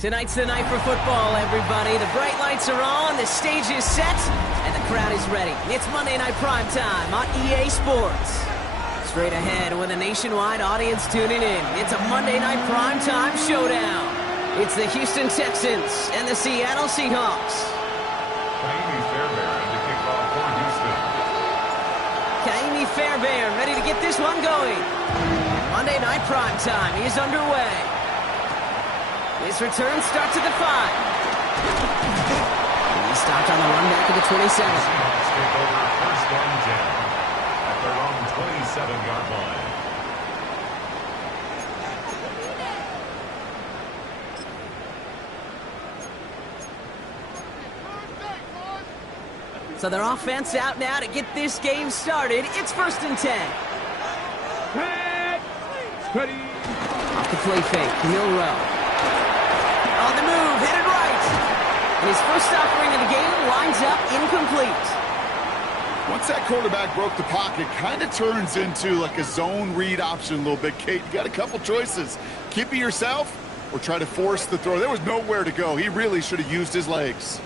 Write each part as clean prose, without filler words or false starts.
Tonight's the night for football, everybody. The bright lights are on, the stage is set, and the crowd is ready. It's Monday Night Prime Time on EA Sports. Straight ahead with a nationwide audience tuning in. It's a Monday Night Prime Time showdown. It's the Houston Texans and the Seattle Seahawks. Kaimi Fairbairn ready to get this one going. Monday Night Prime Time is underway. This return starts at the 5. He stopped on the run back at the 27. Seahawks take over first and 10 at their own 27-yard line. So their offense out now to get this game started. It's first and 10. Off the play fake, Milrow. On the move, headed right. And his first offering of the game lines up incomplete. Once that quarterback broke the pocket, kind of turns into like a zone read option a little bit. Kate, you got a couple choices. Keep it yourself or try to force the throw. There was nowhere to go. He really should have used his legs.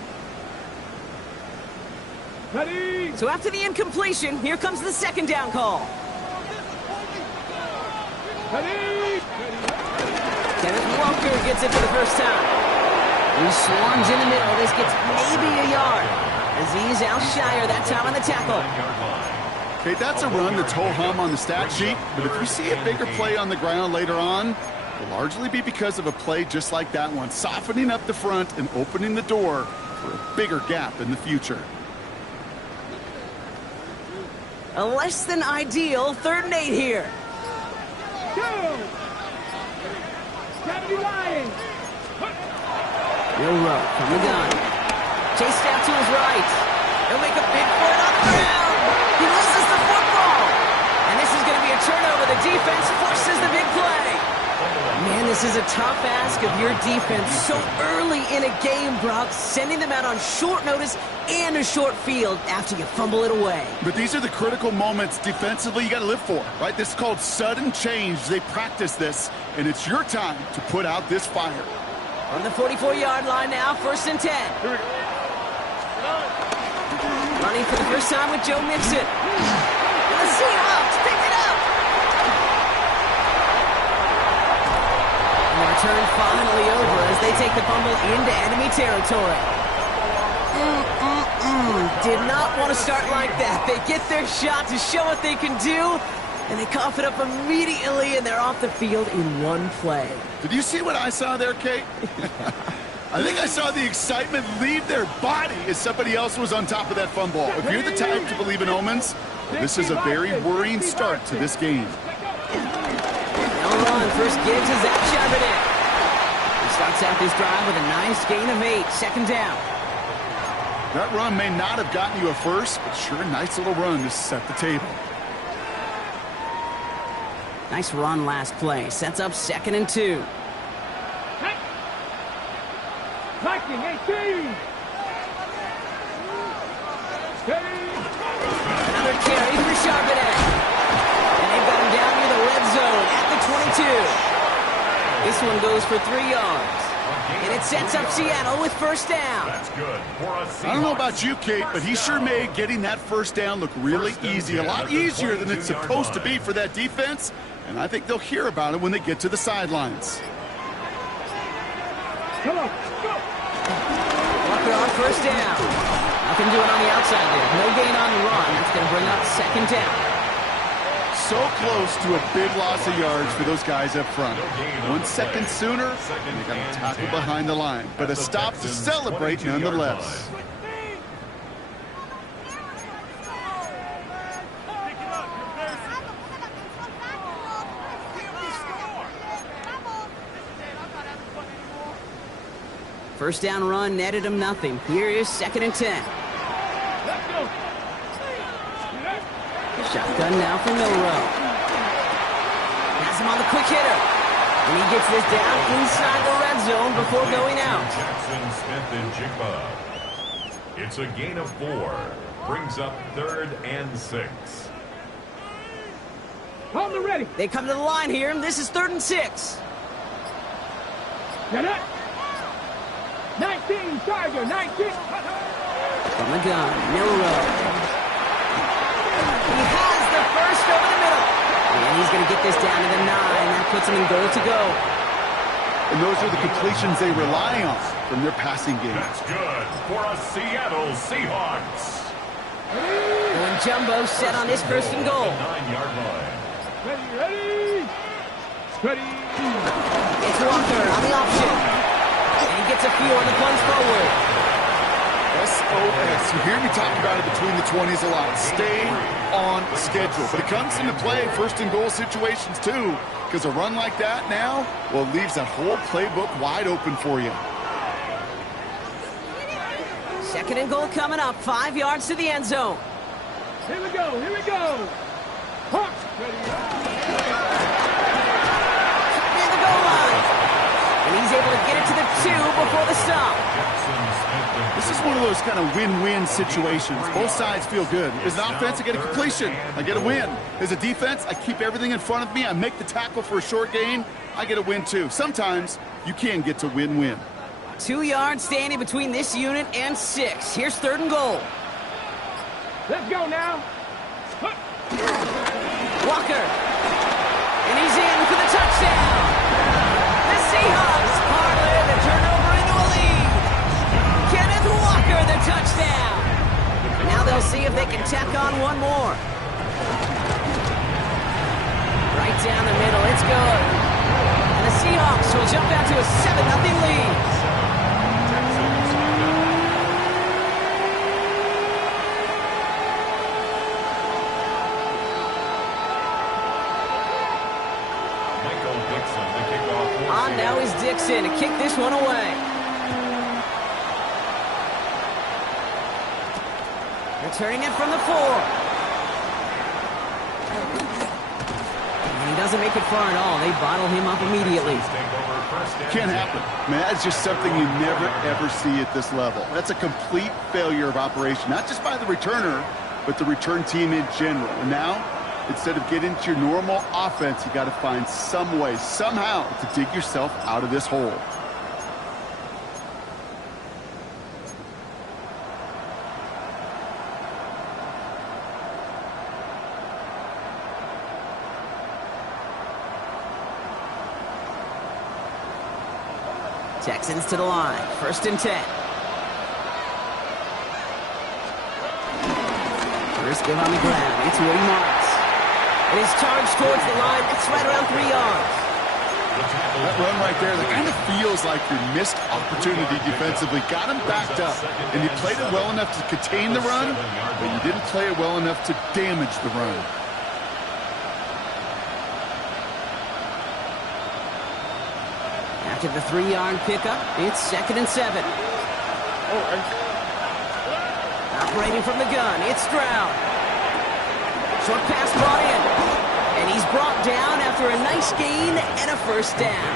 So after the incompletion, here comes the second down call. Kenneth Walker gets it for the first time. He swarms in the middle. This gets maybe a yard. Aziz Al-Shire that time on the tackle. Okay, that's a run that's ho-hum on the stat sheet, but if you see a bigger play on the ground later on, it'll largely be because of a play just like that one, softening up the front and opening the door for a bigger gap in the future. A less than ideal 3rd and 8 here. Milrow from the gun. Chased out to his right. He'll make a big play on the ground. He loses the football. And this is going to be a turnover. The defense forces the big play. Man, this is a tough ask of your defense so early in a game, Brock, sending them out on short notice and a short field after you fumble it away. But these are the critical moments defensively you got to live for, right? This is called sudden change. They practice this, and it's your time to put out this fire. On the 44-yard line now, first and 10. Running for the first time with Joe Mixon. And the Seahawks pick it up. And the return finally over as they take the fumble into enemy territory. Did not want to start like that. They get their shot to show what they can do, and they cough it up immediately, and they're off the field in one play. Did you see what I saw there, Kate? I think I saw the excitement leave their body as somebody else was on top of that fumble. If you're the type to believe in omens, well, this is a very worrying start to this game. No run. First gives is that Charbonnet. He starts out this drive with a nice gain of 8. Second down. That run may not have gotten you a first, but sure a nice little run to set the table. Nice run last play. Sets up 2nd and 2. Another carry for Charbonnet. And they've got him down near the red zone at the 22. This one goes for 3 yards. And it sets up Seattle with first down. That's good. I don't know about you, Kate, but he sure made getting that first down look really easy. A lot easier than it's supposed to be for that defense. And I think they'll hear about it when they get to the sidelines. Walker on first down. Nothing doing on the outside there. No gain on the run. That's going to bring up 2nd down. So close to a big loss of yards for those guys up front. 1 second sooner, and they got a tackle behind the line. But a stop to celebrate nonetheless. First down run netted him nothing. Here is 2nd and 10. Let's go. Shotgun now for Milrow. Has him on the quick hitter. And he gets this down inside the red zone before going out. Jackson, Smith, and Jigba. It's a gain of 4. Brings up 3rd and 6. On the ready. They come to the line here, and this is 3rd and 6. Get it. 19, Tiger, 19. From the gun, Milrow. He has the first over the middle. And he's going to get this down to the 9. That puts him in goal to go. And those are the completions they rely on from their passing game. That's good for a Seattle Seahawks. Going jumbo set on this 1st and goal. 9-yard line. Ready. Ready. It's Walker on the option. And he gets a few on the plunge forward. SOS. You hear me talk about it between the 20s a lot. Stay on schedule. But it comes into play 1st and goal situations too. Because a run like that now, well, it leaves that whole playbook wide open for you. 2nd and goal coming up. 5 yards to the end zone. Here we go. Here we go. Hawk. Ready. Near the goal line. And he's able to get it to the 2 before the stop. This is one of those kind of win-win situations. Both sides feel good. As an offense, I get a completion. I get a win. As a defense, I keep everything in front of me. I make the tackle for a short gain. I get a win, too. Sometimes you can get to win-win. 2 yards standing between this unit and 6. Here's 3rd and goal. Let's go now. Walker. And he's in for the touchdown. The Seahawks parlay the turnover into a lead. Kenneth Walker, the touchdown. Now they'll see if they can tack on one more. Right down the middle. It's good. And the Seahawks will jump out to a 7-0 lead. On now is Dixon to kick this one away. Returning it from the 4. And he doesn't make it far at all. They bottle him up immediately. Can't happen. Man, that's just something you never, ever see at this level. That's a complete failure of operation, not just by the returner, but the return team in general. And now, instead of getting to your normal offense, you got to find some way, somehow, to dig yourself out of this hole. Texans to the line. 1st and 10. First give on the ground. It's Woody Marks. It is charged towards the line. It's right around 3 yards. That run right there, that kind of feels like your missed opportunity defensively. Got him backed up, and you played it well enough to contain the run, but you didn't play it well enough to damage the run. After the 3-yard pickup, it's 2nd and 7. Operating from the gun, it's Stroud. Short pass brought in. And he's brought down after a nice gain and a 1st down.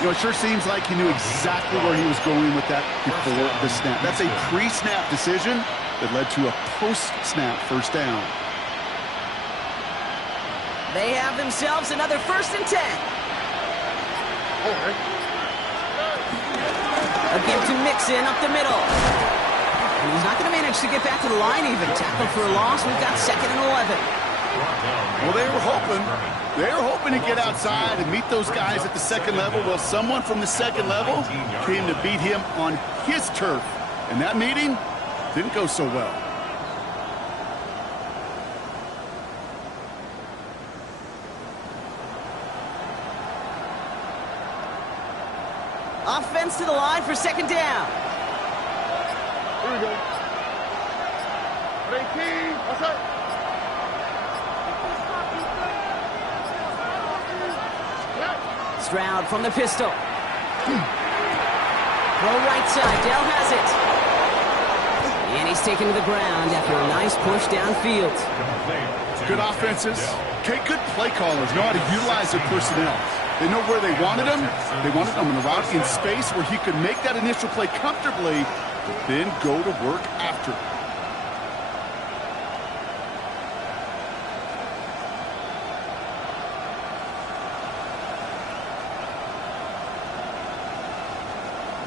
You know, it sure seems like he knew exactly where he was going with that before the snap. That's a pre-snap decision that led to a post-snap 1st down. They have themselves another 1st and 10. Again to Mixon up the middle. And he's not going to manage to get back to the line even. Tackle for a loss. We've got 2nd and 11. Well, they were hoping to get outside and meet those guys at the 2nd level. Well, someone from the 2nd level came to beat him on his turf. And that meeting didn't go so well. Offense to the line for 2nd down. Here we go. 18. What's up? Stroud from the pistol. Throw right side. Dell has it. And he's taken to the ground after a nice push downfield. Good offenses. Okay, good play callers know how to utilize their personnel. They know where they wanted him. They wanted him in a route in space where he could make that initial play comfortably, but then go to work after it.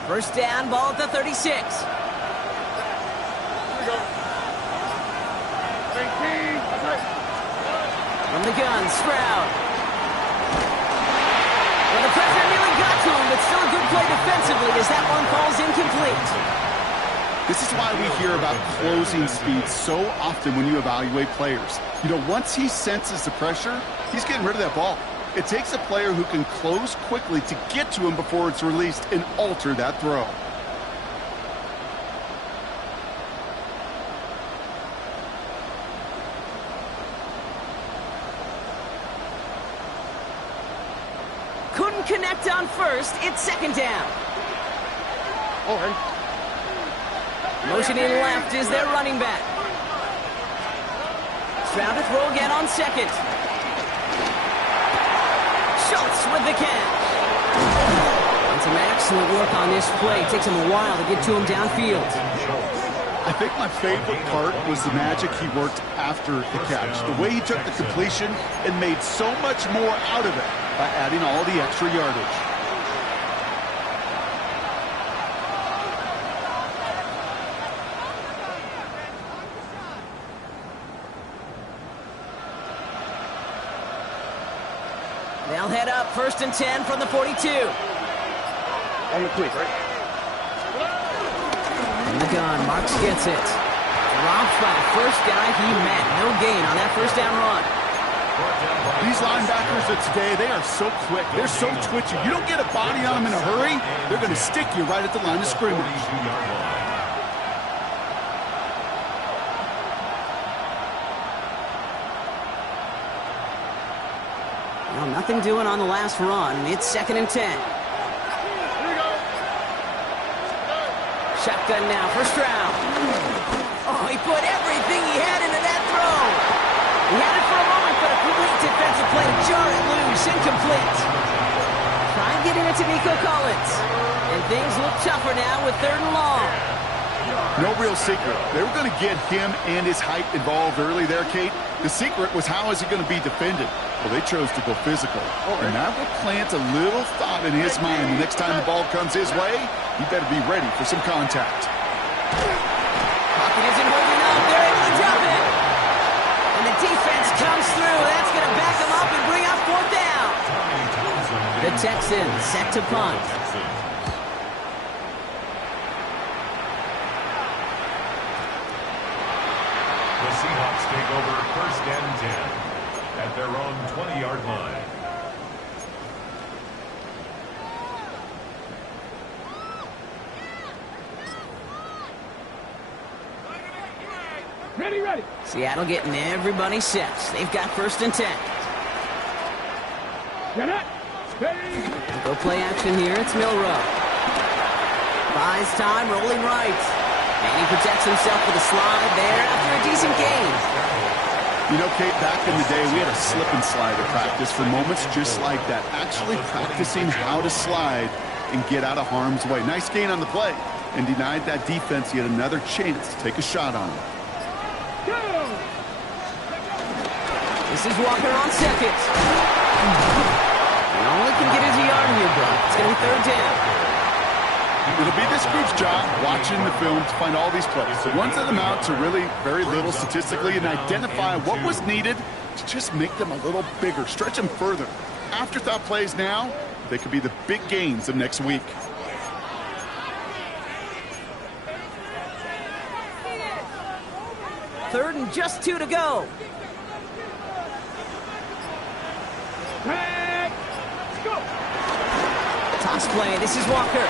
First down, ball at the 36. From the gun, Stroud. Well, the pressure nearly got to him, but still a good play defensively as that one falls incomplete. This is why we hear about closing speed so often when you evaluate players. You know, once he senses the pressure, he's getting rid of that ball. It takes a player who can close quickly to get to him before it's released and alter that throw. Couldn't connect on first. It's second down. Motion in left is their running back. Stroud to throw again on second. Schultz with the catch. And some excellent work on this play. Takes him a while to get to him downfield. I think my favorite part was the magic he worked after the catch. The way he took the completion and made so much more out of it by adding all the extra yardage. They'll head up first and 10 from the 42. On the quick, right? In the gun, Marks gets it. Dropped by the first guy he met. No gain on that first down run. These linebackers of today, they are so quick. They're so twitchy. You don't get a body on them in a hurry, they're going to stick you right at the line of scrimmage. Well, nothing doing on the last run. It's second and 10. Shotgun now for Stroud. Oh, he put everything he had into that throw. He had it for a moment, but a complete defensive play to jar it loose. Incomplete. Try and get it to Nico Collins. And things look tougher now with third and long. No real secret. They were going to get him and his height involved early there, Kate. The secret was how is he going to be defended? Well, they chose to go physical. And that will plant a little thought in his mind. The next time the ball comes his way, he better be ready for some contact. Pocket isn't holding up. They're able to drop it. And the defense comes through. That's going to back them up and bring up fourth down. The Texans set to punt. The Seahawks take over first and 10 at their own 20-yard line. Ready, ready. Seattle getting everybody set. They've got first and 10. Get it. Ready. Go play action here. It's Milrow. Buys time, rolling right. And he protects himself with a slide there after a decent gain. You know, Kate, back in the day, we had a slip and slide at practice for moments just like that. Actually practicing how to slide and get out of harm's way. Nice gain on the play and denied that defense yet another chance to take a shot on him. Go. This is Walker on second. He only can get his yard here, bro. It's going to be third down. It'll be this group's job watching the film to find all these plays. The ones that amount to really very little statistically and identify what was needed to just make them a little bigger, stretch them further. Afterthought plays now, they could be the big gains of next week. Third and just 2 to go. Tag. Go. Toss play. This is Walker.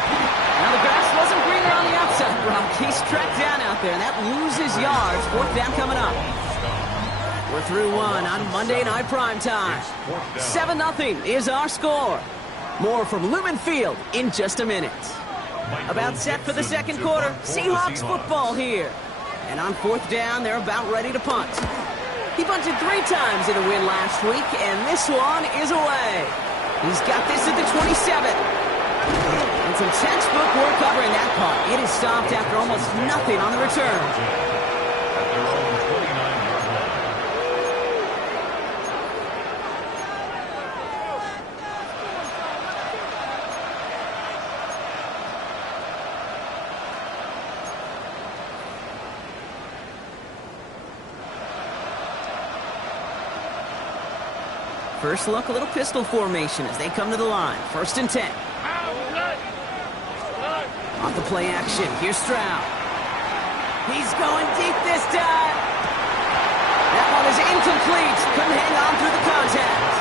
Now the grass wasn't greener on the outside, Brock. He's tracked down out there, and that loses yards. Fourth down coming up. We're through one on Monday Night Primetime. 7-0 is our score. More from Lumen Field in just a minute. About set for the second quarter. Seahawks football here. And on fourth down, they're about ready to punt. He punted 3 times in a win last week, and this one is away. He's got this at the 27. And some textbook work covering that punt. It is stopped after almost nothing on the return. At their own 29-yard line. First look, a little pistol formation as they come to the line. 1st and 10. Off the play action, here's Stroud. He's going deep this time. That one is incomplete. Couldn't hang on through the contact.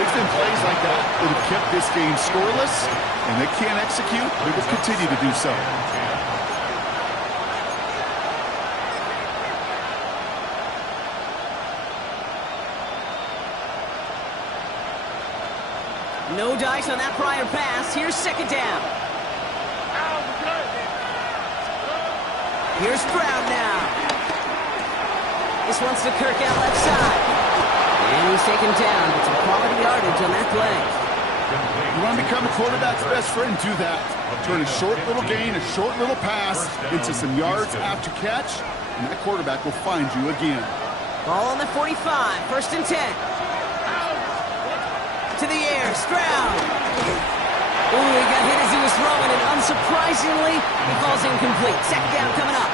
It's been plays like that that have kept this game scoreless, and they can't execute. They will continue to do so. No dice on that prior pass. Here's 2nd down. Here's Stroud now. This one's to Kirk out left side. And he's taken down with some quality yardage on that play. You want to become a quarterback's best friend, do that. Turn a short little gain, a short little pass into some yards after catch, and that quarterback will find you again. Ball on the 45. 1st and 10. To the air, Stroud. Ooh, he got hit as he was throwing, and unsurprisingly, he falls incomplete. 2nd down coming up.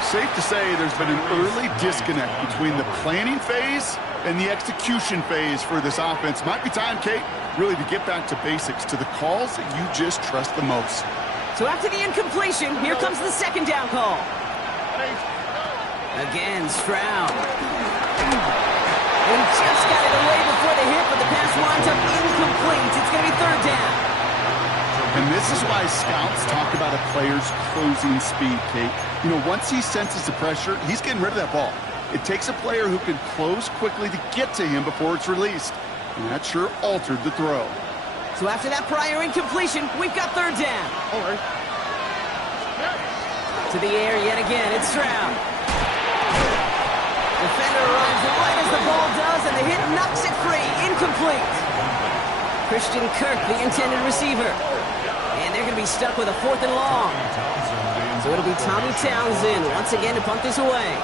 Safe to say there's been an early disconnect between the planning phase and the execution phase for this offense. Might be time, Kate, really to get back to basics, to the calls that you just trust the most. So after the incompletion, here comes the 2nd down call. Again, Stroud. And just got it away before the hit, but the pass winds up incomplete. It's going to be 3rd down. And this is why scouts talk about a player's closing speed, Kate. You know, once he senses the pressure, he's getting rid of that ball. It takes a player who can close quickly to get to him before it's released. And that sure altered the throw. So after that prior incompletion, we've got 3rd down. To the air yet again, it's Stroud. Defender arrives right as the ball does, and the hit knocks it free. Incomplete. Christian Kirk, the intended receiver. And they're going to be stuck with a 4th and long. So it'll be Tommy Townsend once again to punt this away.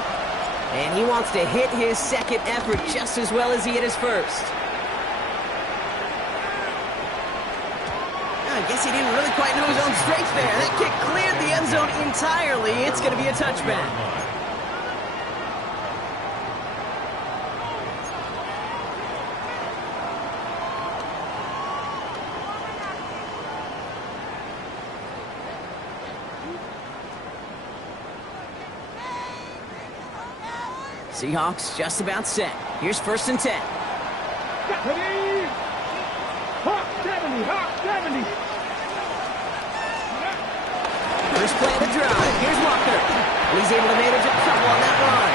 And he wants to hit his 2nd effort just as well as he hit his 1st. I guess he didn't really quite know his own strength there. That kick cleared the end zone entirely. It's going to be a touchback. Seahawks just about set. Here's 1st and 10. Hawk 70, Hawk 70. First play of the drive. Here's Walker. He's able to manage a couple on that run.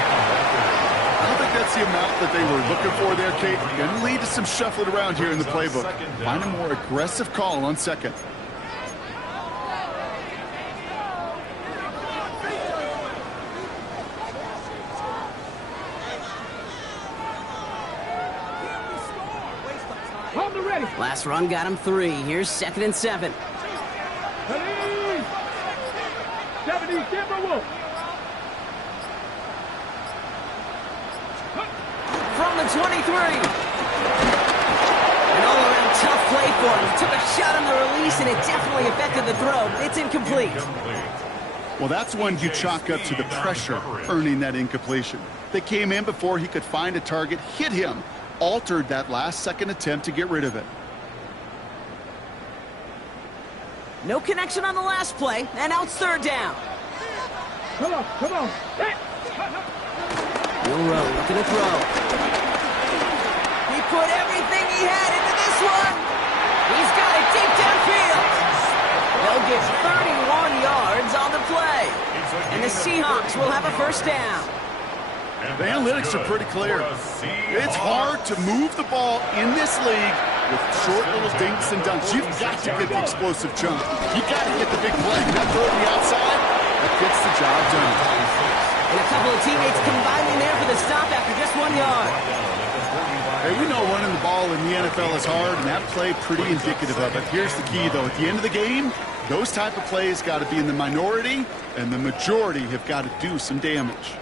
I don't think that's the amount that they were looking for there, Kate. Going to lead to some shuffling around here in the playbook. Find a more aggressive call on 2nd. Last run got him 3. Here's 2nd and 7. 70, Timberwolf. From the 23. An all-around tough play for him. Took a shot on the release, and it definitely affected the throw. It's incomplete. Well, that's one you chalk up to the pressure earning that incompletion. They came in before he could find a target, hit him, altered that last-second attempt to get rid of it. No connection on the last play, and now it's 3rd down. Come on, come on. Hey. Will Rowe looking to throw. He put everything he had into this one. He's got it deep downfield. They'll get 31 yards on the play. And the Seahawks will have a 1st down. The analytics are pretty clear. It's hard to move the ball in this league with short little dinks and dunks. You've got to get the explosive chunk. You've got to get the big play. That throw to the outside, that gets the job done. And a couple of teammates combining there for the stop after just 1 yard. Hey, we know running the ball in the NFL is hard, and that play pretty indicative of it. Here's the key, though. At the end of the game, those type of plays got to be in the minority, and the majority have got to do some damage.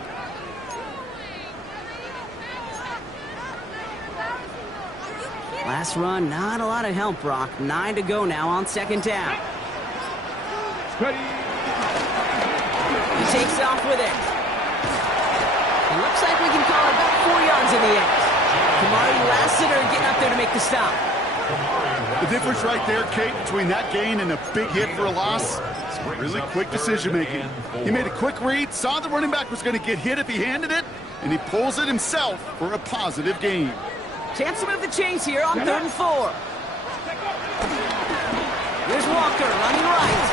Last run, not a lot of help, Brock. 9 to go now on second down. Ready. He takes off with it. It looks like we can call it about 4 yards in the end. Kamari Lassiter getting up there to make the stop. The difference right there, Kate, between that gain and a big hit for a loss is really quick decision-making. He made a quick read, saw the running back was going to get hit if he handed it, and he pulls it himself for a positive gain. Chance to move the chains here on 3rd and 4. Here's Walker running right.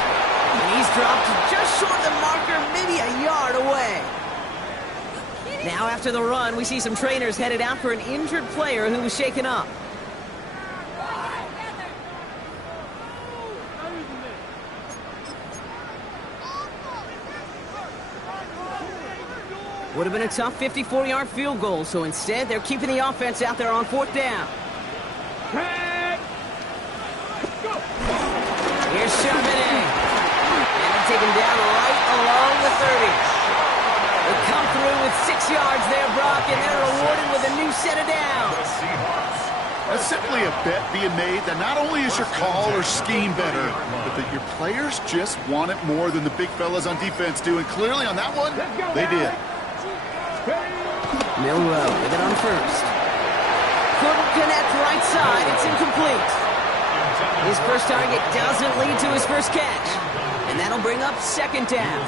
And he's dropped just short of the marker, maybe a yard away. Now after the run, we see some trainers headed out for an injured player who was shaken up. Would have been a tough 54-yard field goal, so instead they're keeping the offense out there on 4th down. Here's Charbonnet. And they're taken down right along the 30. They come through with 6 yards there, Brock, and they're rewarded with a new set of downs. That's simply a bet being made that not only is your call or scheme better, but that your players just want it more than the big fellas on defense do. And clearly on that one, they did. Milrow with it on 1st. Couldn't connect right side. It's incomplete. His first target doesn't lead to his first catch. And that'll bring up 2nd down.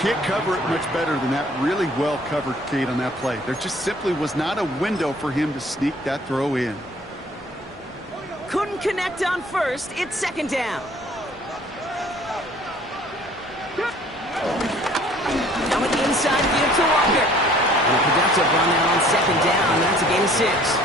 Can't cover it much better than that really well covered, Kate, on that play. There just simply was not a window for him to sneak that throw in. Couldn't connect on 1st. It's 2nd down. Now an inside give to Walker. And a productive run now on 2nd down. That's a gain of 6.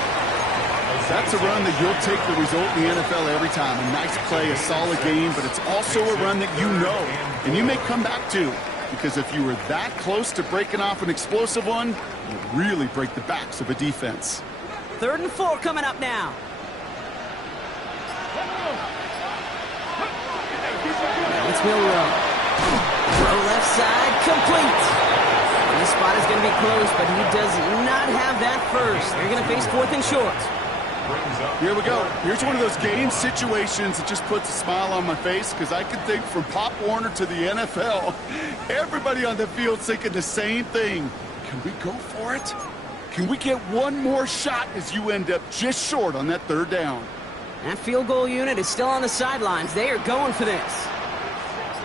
That's a run that you'll take the result in the NFL every time. A nice play, a solid game, but it's also a run that you know and you may come back to. Because if you were that close to breaking off an explosive one, you'll really break the backs of a defense. 3rd and 4 coming up now. Now it's Milrow. Throw left side, complete. And this spot is going to be close, but he does not have that first. They're going to face 4th and short. Here we go. Here's one of those game situations that just puts a smile on my face because I can think from Pop Warner to the NFL, everybody on the field thinking the same thing. Can we go for it? Can we get one more shot as you end up just short on that 3rd down? That field goal unit is still on the sidelines. They are going for this.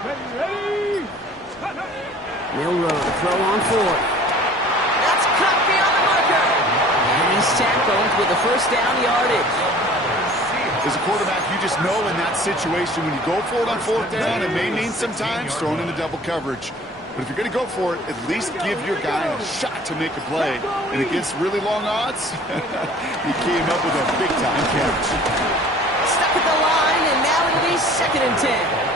Ready. Milrow to throw on 4th. That's cut beyond the marker. And he's tackled with the first down yardage. As a quarterback, you just know in that situation when you go for it on 4th down, it may mean sometimes throwing in the double coverage. But if you're going to go for it, at least give your guy a shot to make a play. And against really long odds, he came up with a big-time catch. Stuck at the line, and now it'll be 2nd and 10.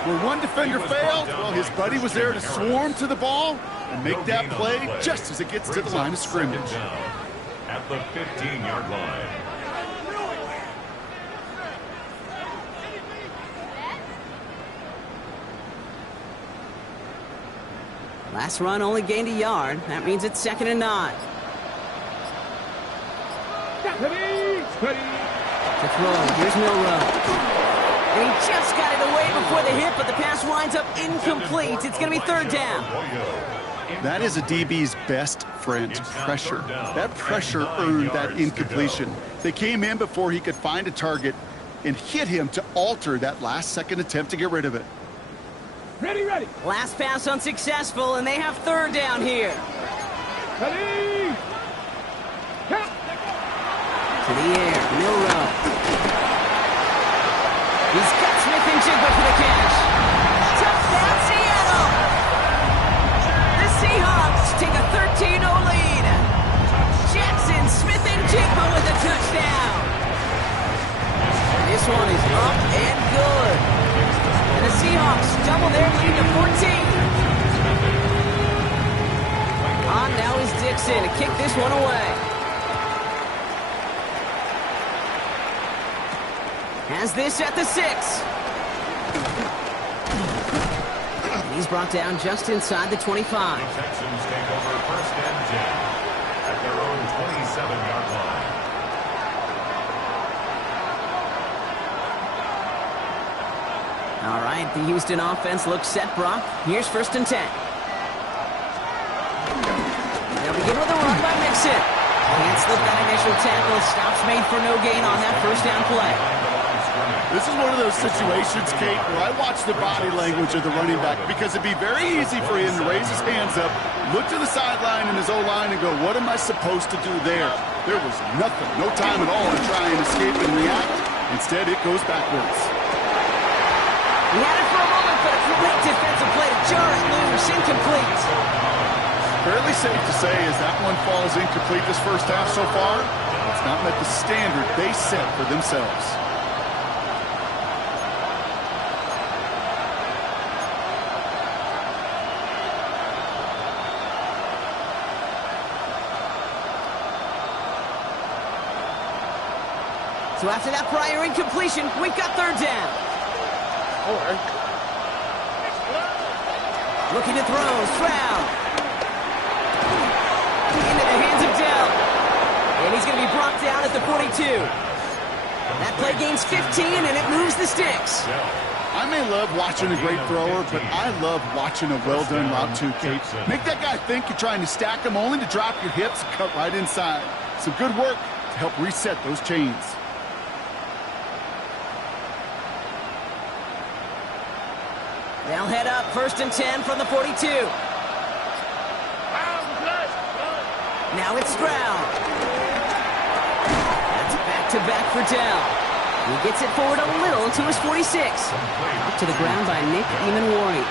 Where one defender failed, well, his buddy was there to swarm to the ball and make that play just as it gets to the line of scrimmage. At the 15-yard line. Last run only gained a yard. That means it's 2nd and 9. Ready. To throw, here's Milrow. And he just got it away before the hit, but the pass winds up incomplete. It's going to be 3rd down. That is a DB's best friend, pressure. That pressure earned that incompletion. They came in before he could find a target and hit him to alter that last-second attempt to get rid of it. Ready. Last pass unsuccessful, and they have 3rd down here. Ready. To the air, Milrow. He's got Smith and Jigba for the catch. Touchdown, Seattle! The Seahawks take a 13-0 lead. Jackson, Smith and Jigba with the touchdown. one is up and good. And the Seahawks double their lead to 14. On now is Dixon to kick this one away. Has this at the 6. He's brought down just inside the 25. The Texans take over first and 10 at their own 27-yard line. All right, the Houston offense looks set, Brock. Here's first and 10. They'll begin with a run by Mixon. Can't slip that initial tackle. Stops made for no gain on that first down play. This is one of those situations, Kate, where I watch the body language of the running back because it'd be very easy for him to raise his hands up, look to the sideline in his O-line and go, what am I supposed to do there? There was nothing, no time at all to try and escape and react. Instead, it goes backwards. He had it for a moment, but a great defensive play to jar it loose. Incomplete. Fairly safe to say as that one falls incomplete this first half so far, it's not met the standard they set for themselves. So after that prior incompletion, we've got third down. Looking to throw, Stroud. Into the hands of Dell. And he's going to be brought down at the 42. That play gains 15, and it moves the sticks. I may love watching a great thrower, but I love watching a well-done route too, Kate. Make that guy think you're trying to stack him only to drop your hips and cut right inside. Some good work to help reset those chains. They'll head up first and 10 from the 42. Now it's Stroud. That's back-to-back for Dell. He gets it forward a little to his 46. Up to the ground by Nick Eamon-Warren.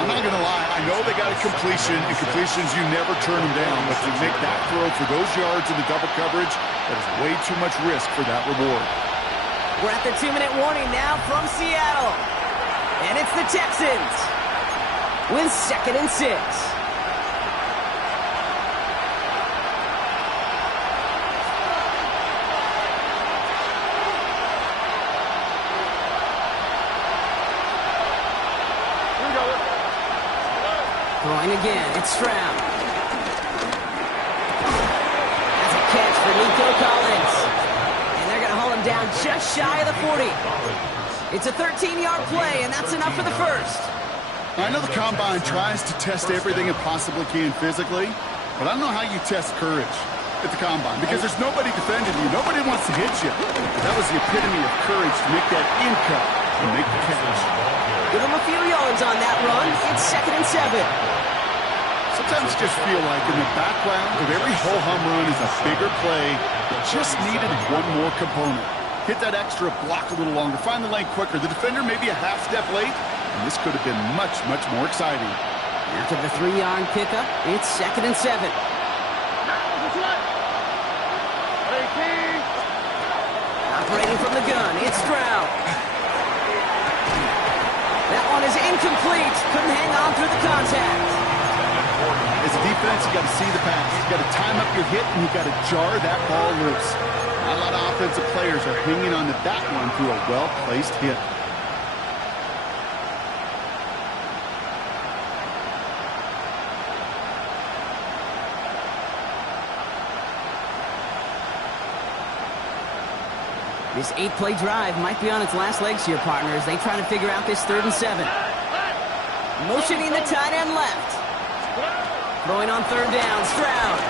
I'm not going to lie. I know they got a completion, and completions, you never turn them down. But to make that throw for those yards in the double coverage, that is way too much risk for that reward. We're at the 2-minute warning now from Seattle. And it's the Texans with second and 6. Throwing again, it's Stroud. That's a catch for Nico Collins. And they're going to hold him down just shy of the 40. It's a 13-yard play, and that's enough for the first. I know the Combine tries to test everything it possibly can physically, but I don't know how you test courage at the Combine because there's nobody defending you. Nobody wants to hit you. That was the epitome of courage to make that in cut and make the catch. Give him a few yards on that run. It's second and 7. Sometimes just feel like in the background of every ho-hum run is a bigger play that just needed one more component. Hit that extra block a little longer. Find the lane quicker. The defender may be a half step late, and this could have been much, much more exciting. After the 3-yard pickup, it's second and 7. Operating from the gun, it's Stroud. That one is incomplete. Couldn't hang on through the contact. As a defense, you got to see the pass. You got to time up your hit, and you got to jar that ball loose. Not a lot of offensive players are hanging on to that one through a well-placed hit. This 8-play drive might be on its last legs here, partners. They try to figure out this 3rd and 7. Motioning the tight end left. Throwing on 3rd down, Stroud.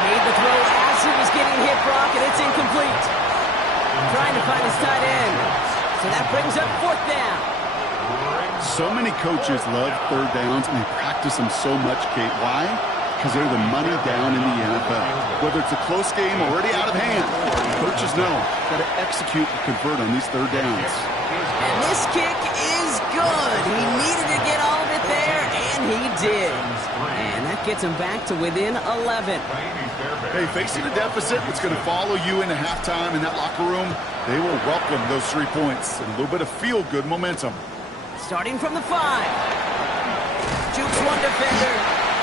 Made the throw as he was getting hit, Brock, and it's incomplete. Trying to find his tight end. So that brings up 4th down. So many coaches love 3rd downs, and they practice them so much, Kate. Why? Because they're the money down in the NFL. Whether it's a close game already out of hand, coaches know got to execute and convert on these 3rd downs. And this kick is good. He needed to get all of it there, and And he did. And that gets him back to within 11. Hey, facing a deficit that's going to follow you into halftime in that locker room, they will welcome those 3 points and a little bit of feel-good momentum. Starting from the 5. Jukes one defender.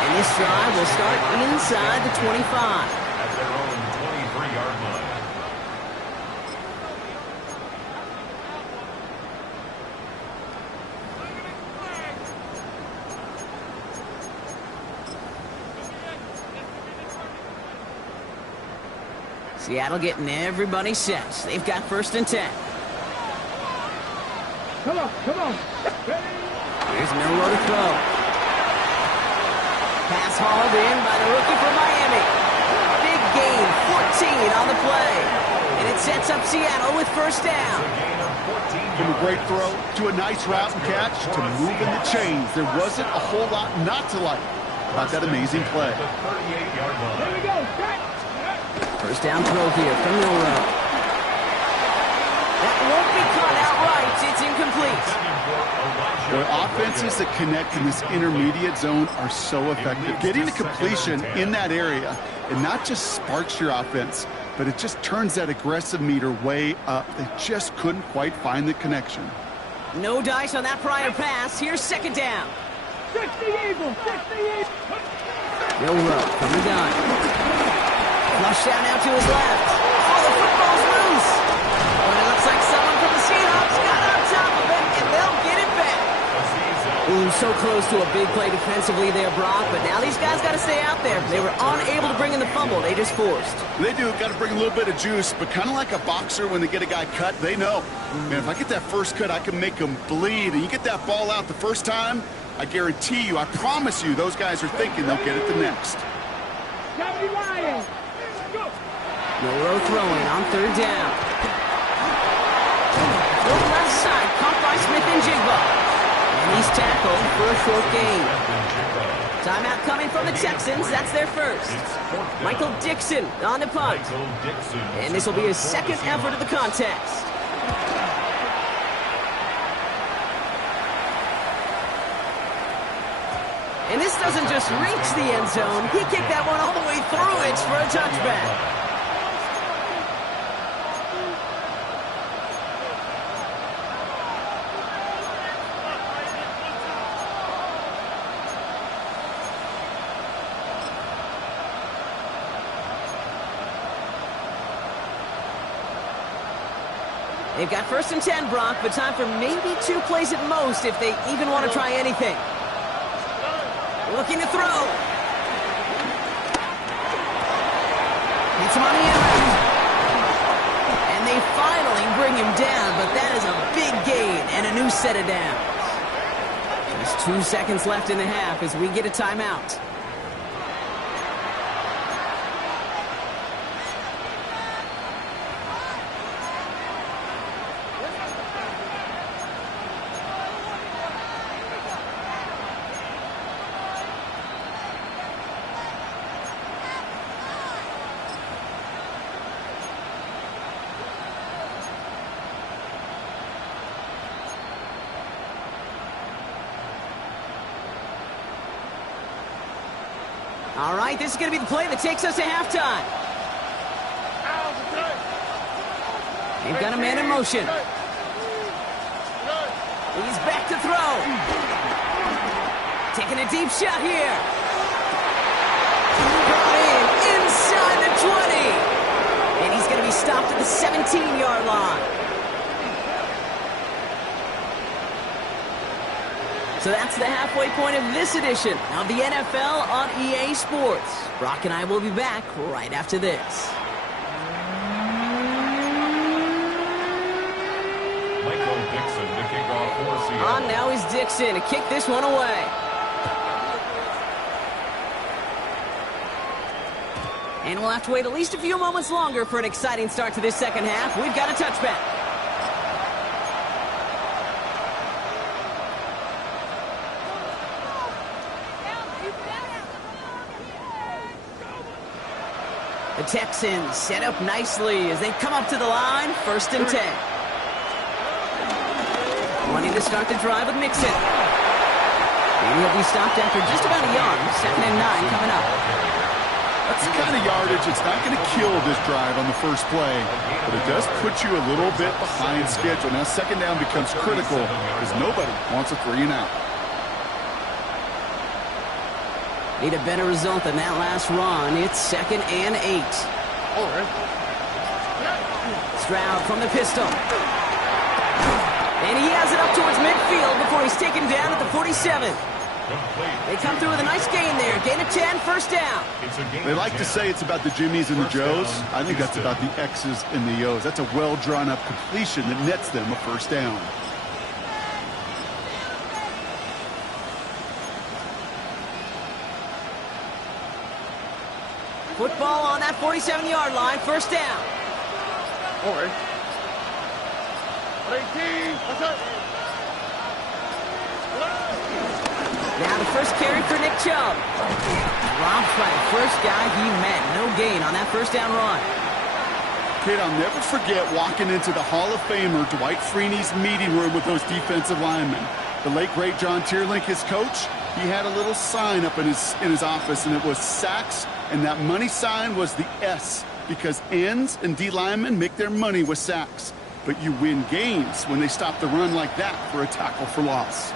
And this drive will start inside the 25. At their own 23-yard line. Seattle getting everybody set. They've got 1st and 10. Come on, come on. Here's Milroe to throw. Pass hauled in by the rookie from Miami. Big gain, 14 on the play. And it sets up Seattle with 1st down. From a great throw to a nice route and catch to moving the chains. There wasn't a whole lot not to like about that amazing play. Here we go. Set. 1st down throw here from Milroe. That won't be caught outright. It's incomplete. The offenses that connect in this intermediate zone are so effective. Getting the completion in that area, it not just sparks your offense, but it just turns that aggressive meter way up. They just couldn't quite find the connection. No dice on that prior pass. Here's 2nd down. 60 Eagles, 60 Eagles. Milroe from the gun. Flush down now to his left. Oh, the football's loose. But it looks like someone from the Seahawks got on top of it, and they'll get it back. Ooh, so close to a big play defensively there, Brock, but now these guys got to stay out there. They were unable to bring in the fumble. They just forced. They do. Got to bring a little bit of juice, but kind of like a boxer when they get a guy cut, they know. Man, if I get that first cut, I can make him bleed. And you get that ball out the first time, I guarantee you, I promise you, those guys are thinking they'll get it the next. Johnny Ryan. Milroe throwing on 3rd down. Throw left side, caught by Smith-Njigba. And he's tackled for a short gain. Timeout coming from the Texans. That's their 1st. Michael Dixon on the punt. And this will be his 2nd effort of the contest. And this doesn't just reach the end zone. He kicked that one all the way through it for a touchback. They've got 1st and 10, Brock, but time for maybe 2 plays at most if they even want to try anything. Looking to throw. Hits him on the end. And they finally bring him down, but that is a big gain and a new set of downs. Just 2 seconds left in the half as we get a timeout. All right, this is going to be the play that takes us to halftime. They've got a man in motion. He's back to throw. Taking a deep shot here. Brought in inside the 20. And he's going to be stopped at the 17-yard line. So that's the halfway point of this edition of the NFL on EA Sports. Brock and I will be back right after this. Michael Dixon to kick off for Seattle. On now is Dixon to kick this one away. And we'll have to wait at least a few moments longer for an exciting start to this 2nd half. We've got a touchback. The Texans set up nicely as they come up to the line, 1st and 10. Wanting to start the drive with Mixon. And he'll be stopped after just about a yard. 2nd and 9 coming up. That's the kind of yardage. It's not going to kill this drive on the first play, but it does put you a little bit behind schedule. Now 2nd down becomes critical because nobody wants a 3 and out. Need a better result than that last run. It's 2nd and 8. Stroud from the pistol. And he has it up towards midfield before he's taken down at the 47. They come through with a nice gain there. Gain of 10, 1st down. They like to say it's about the Jimmies and the Joes. I think that's about the X's and the O's. That's a well-drawn-up completion that nets them a 1st down. Football on that 47-yard line, 1st down. Now the first carry for Nick Chubb. Dropped by the first guy he met. No gain on that 1st down run. Kid, I'll never forget walking into the Hall of Famer Dwight Freeney's meeting room with those defensive linemen. The late, great John Tierlink, his coach, he had a little sign up in his office, and it was sacks, and that money sign was the S, because ends and D linemen make their money with sacks. But you win games when they stop the run like that for a tackle for loss.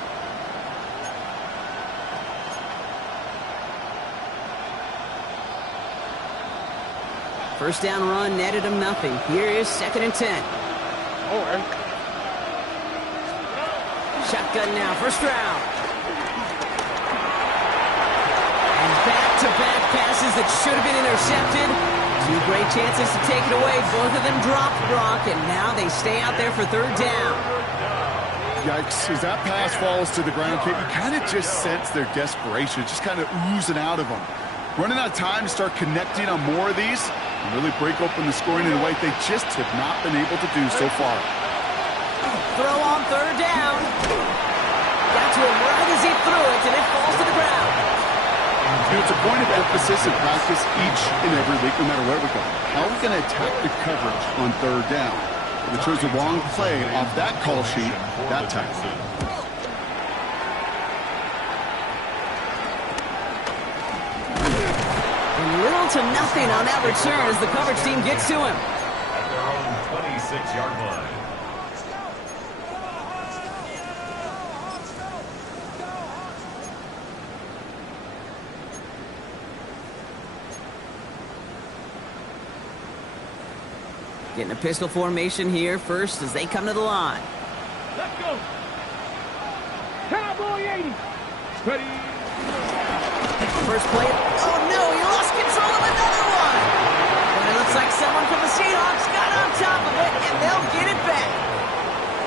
First down run netted him nothing. Here is 2nd and 10. Shotgun now, 1st round. And back-to-back passes that should have been intercepted. 2 great chances to take it away. Both of them dropped, Brock, and now they stay out there for 3rd down. Yikes, as that pass falls to the ground, Kid, you kind of just sense their desperation, just kind of oozing out of them. Running out of time to start connecting on more of these and really break open the scoring in a way they just have not been able to do so far. Throw on 3rd down. Got to him right as he threw it, and it falls to the ground. You know, it's a point of emphasis in practice each and every week, no matter where we go. How are we going to attack the coverage on 3rd down? They chose the wrong play off that call sheet that time. Little to nothing on that return as the coverage team gets to him. At their own 26-yard line. Getting a pistol formation here first as they come to the line. Let's go. Cowboy 80. Ready. First play. Oh, no, he lost control of another one. But it looks like someone from the Seahawks got on top of it, and they'll get it back.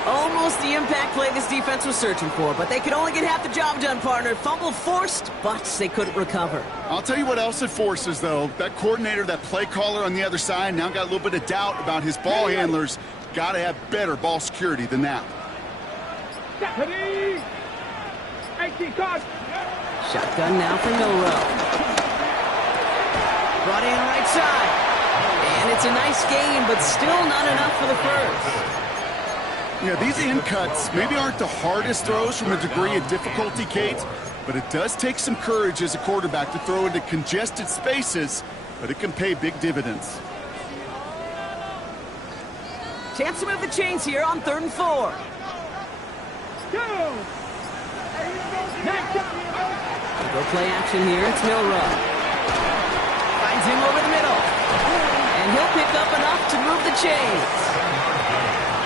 Almost the impact play this defense was searching for, but they could only get half the job done, partner. Fumble forced, but they couldn't recover. I'll tell you what else it forces, though. That coordinator, that play caller on the other side, now got a little bit of doubt about his ball handlers. Got to have better ball security than that. Ready. 18 cards. Shotgun now for Milrow. Brought in right side. And it's a nice gain, but still not enough for the first. Yeah, these in cuts maybe aren't the hardest throws from a degree of difficulty, Kate, but it does take some courage as a quarterback to throw into congested spaces, but it can pay big dividends. Chance to move the chains here on 3rd and 4. Go. Go play action here. It's Milrow. Finds him over the middle. And he'll pick up enough to move the chains.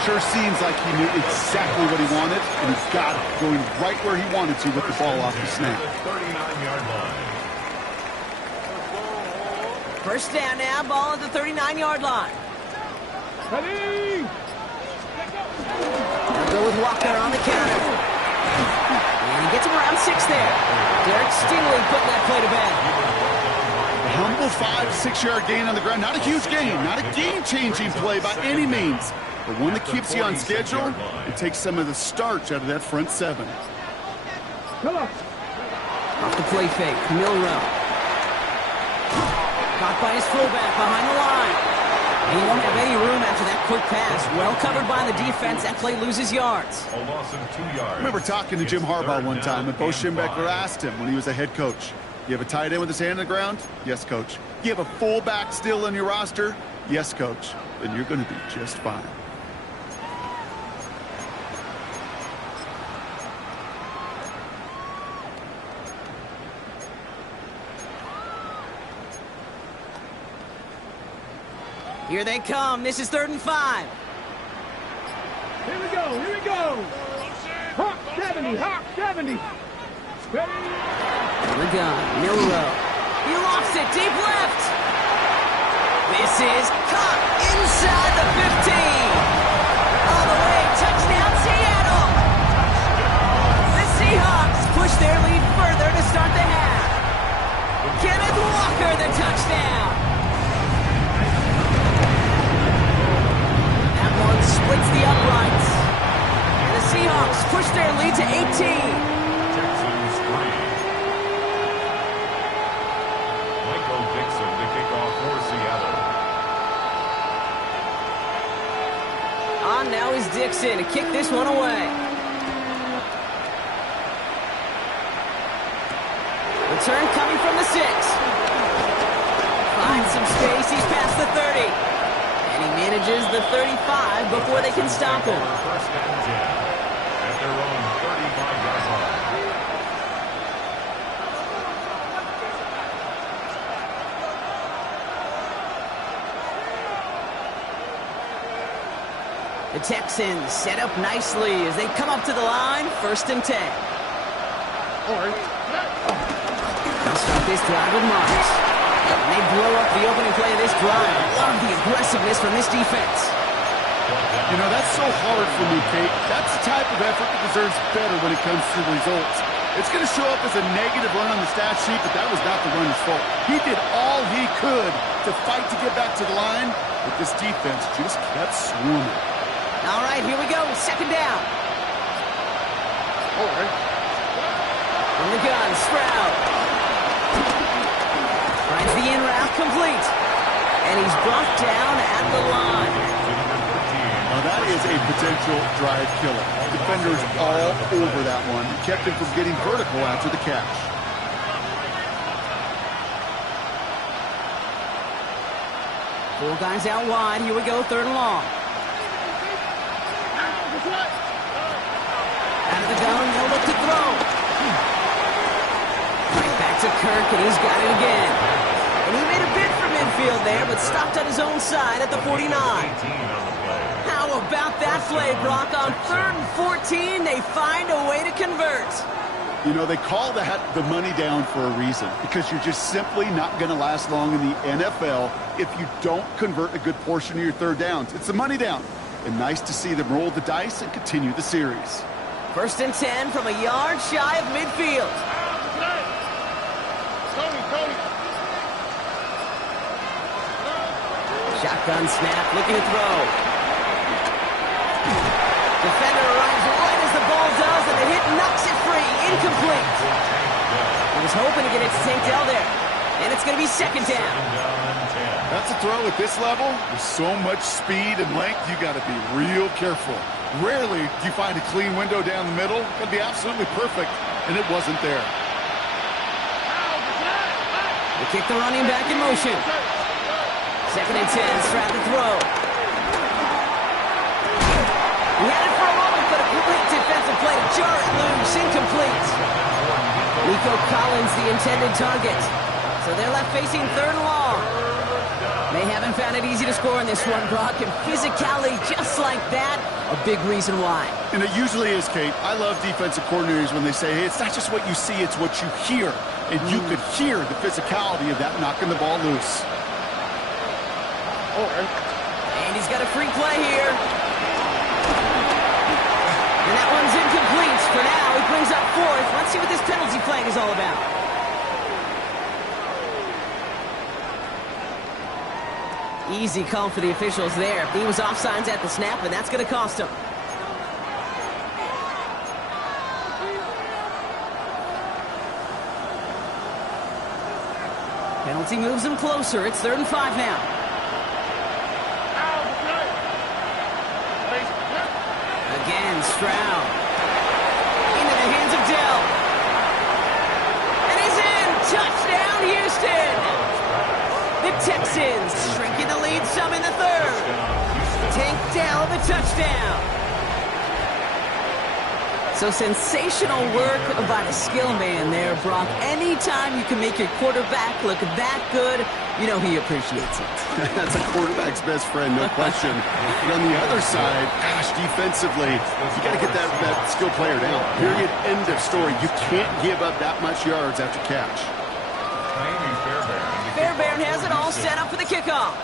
Sure seems like he knew exactly what he wanted, and he got it, going right where he wanted to with the ball off the snap. 39-yard line. First down now, ball at the 39-yard line. Ready. They'll go with Walker on the counter. And he gets him around 6 there. Derek Stingley putting that play to bed. A humble 5-6-yard gain on the ground. Not a huge gain, not a game-changing play by any means, but one that keeps you on schedule and takes some of the starch out of that front 7. Come on. Off the play fake, Milrow. Caught by his fullback behind the line. And he won't have any room after that quick pass. Well covered by the defense. That play loses yards. A loss of 2 yards. I remember talking to Jim Harbaugh one time, and Bo Schembechler asked him when he was a head coach, you have a tight end with his hand on the ground? Yes, coach. You have a fullback still on your roster? Yes, coach. Then you're going to be just fine. Here they come. This is 3rd and 5. Here we go. Here we go. Hawk 70. Hawk 70. Ready? Here we go. Milrow. He lofts it deep left. This is caught inside the 15. All the way. Touchdown, Seattle. The Seahawks push their lead further to start the half. Kenneth Walker, the touchdown. Splits the uprights. And the Seahawks push their lead to 18. Texans 3. Michael Dixon to kick off for Seattle. On now is Dixon to kick this one away. Return coming from the 6. Finds some space. He's past the 30. And he manages the 35 before they can stop him. 1st and 10 at their own 35-yard line. The Texans set up nicely as they come up to the line. 1st and 10. They'll start this drive with Marks. And they blow up the opening play of this drive. Love the aggressiveness from this defense. You know, that's so hard for me, Kate. That's the type of effort that deserves better when it comes to results. It's going to show up as a negative run on the stat sheet, but that was not the runner's fault. He did all he could to fight to get back to the line, but this defense just kept swarming. All right, here we go. 2nd down. From the gun, Sprout. Finds the in route complete. And he's brought down at the line. Now that is a potential drive killer. Defenders all over that one. Kept him from getting vertical after the catch. Four guys out wide. Here we go, 3rd and long. Out of the gun, they'll look to throw. Right back to Kirk, and he's got it again. And he made a bid for midfield there, but stopped on his own side at the 49. How about that play, Brock? On 3rd and 14, they find a way to convert. You know, they call that the money down for a reason, because you're just simply not going to last long in the NFL if you don't convert a good portion of your 3rd downs. It's the money down. And nice to see them roll the dice and continue the series. 1st and 10 from a yard shy of midfield. Shotgun snap, looking to throw. Defender arrives right as the ball does, and the hit knocks it free. Incomplete. He was hoping to get it to Tank Dell there. And it's going to be 2nd down. That's a throw at this level. With so much speed and length, you got to be real careful. Rarely do you find a clean window down the middle. It'd be absolutely perfect, and it wasn't there. They kick the running back in motion. 2nd and 10, Stroud to throw. He had it for a moment, but a quick defensive play to jar it loose. Incomplete. Nico Collins, the intended target. So they're left facing 3rd and long. They haven't found it easy to score in this one, Brock, and physicality just like that, a big reason why. And it usually is, Kate. I love defensive coordinators when they say, hey, it's not just what you see, it's what you hear. And you could hear the physicality of that knocking the ball loose. And he's got a free play here. And that one's incomplete for now. He brings up 4th. Let's see what this penalty flag is all about. Easy call for the officials there. He was offsides at the snap, and that's going to cost him. Penalty moves him closer. It's 3rd and 5 now. Stroud. Into the hands of Dell. And he's in! Touchdown, Houston! The Texans shrinking the lead some in the third. Tank Dell the touchdown. So sensational work by the skill man there, Brock. Anytime you can make your quarterback look that good, you know he appreciates it. That's a quarterback's best friend, no question. But on the other side, gosh, defensively, you got to get that skill player down. Period. End of story. You can't give up that much yards after catch. Fairbairn has it all set up for the kickoff.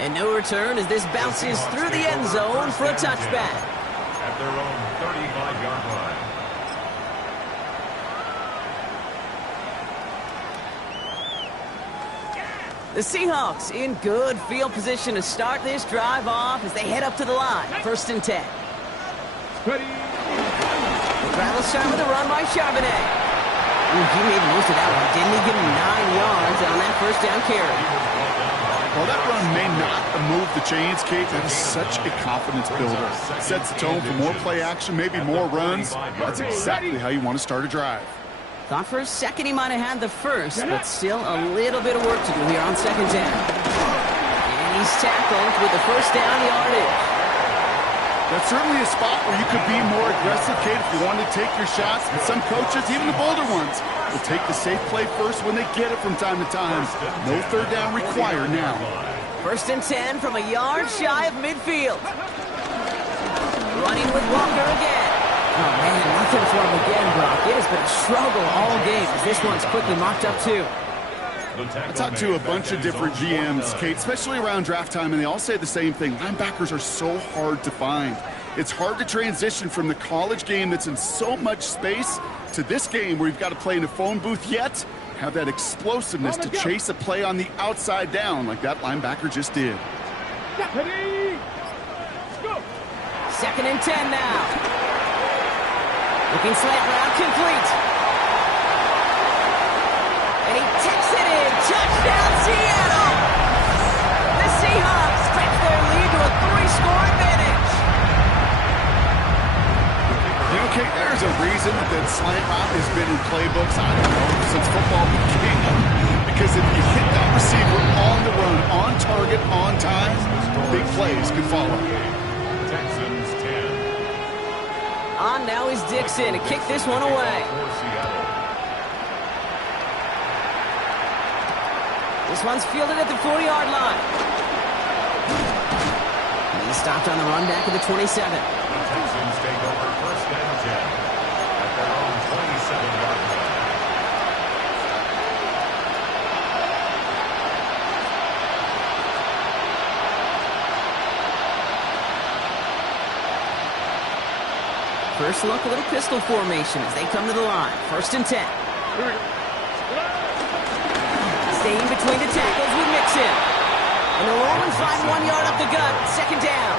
And no return as this bounces through the end zone for a touchback. At their own 35-yard line. The Seahawks in good field position to start this drive off as they head up to the line. 1st and 10. Ready. The drive will start with a run by Charbonnet. He made most of that one. Didn't he give him 9 yards on that 1st down carry? Well, that run may not move the chains, Kate. That is such a confidence builder. Sets the tone for more play action, maybe more runs. That's exactly how you want to start a drive. Thought for a second he might have had the first, but still a little bit of work to do here on 2nd down. And he's tackled with the 1st down yardage. That's certainly a spot where you could be more aggressive, Kate, if you wanted to take your shots. And some coaches, even the bolder ones, will take the safe play first when they get it from time to time. No 3rd down required now. 1st and 10 from a yard shy of midfield. Running with Walker again. Oh, man, nothing for him again, Brock. It has been a struggle all game as this one's quickly mocked up, too. I talked to a bunch of different GMs, Kate, especially around draft time, and they all say the same thing. Linebackers are so hard to find. It's hard to transition from the college game that's in so much space to this game where you've got to play in a phone booth yet have that explosiveness to chase a play on the outside down like that linebacker just did. Ready. Go. 2nd and 10 now. Looking slant route complete. And he takes it in. Touchdown, Seattle! The Seahawks stretch their lead to a 3-score advantage. You know, Kate, there's a reason that slant route has been in playbooks, I don't know, since football began. Because if you hit that receiver on the run, on target, on time, big plays could follow. Texans 10. On now is Dixon to kick this one away. This one's fielded at the 40-yard line. And he's stopped on the run back at the 27. The Texans take over 1st and 10 at their own 27-yard line. First look, a little pistol formation as they come to the line. 1st and 10. Staying between the tackles with Mixon. And the Romans find 1 yard up the gut. 2nd down.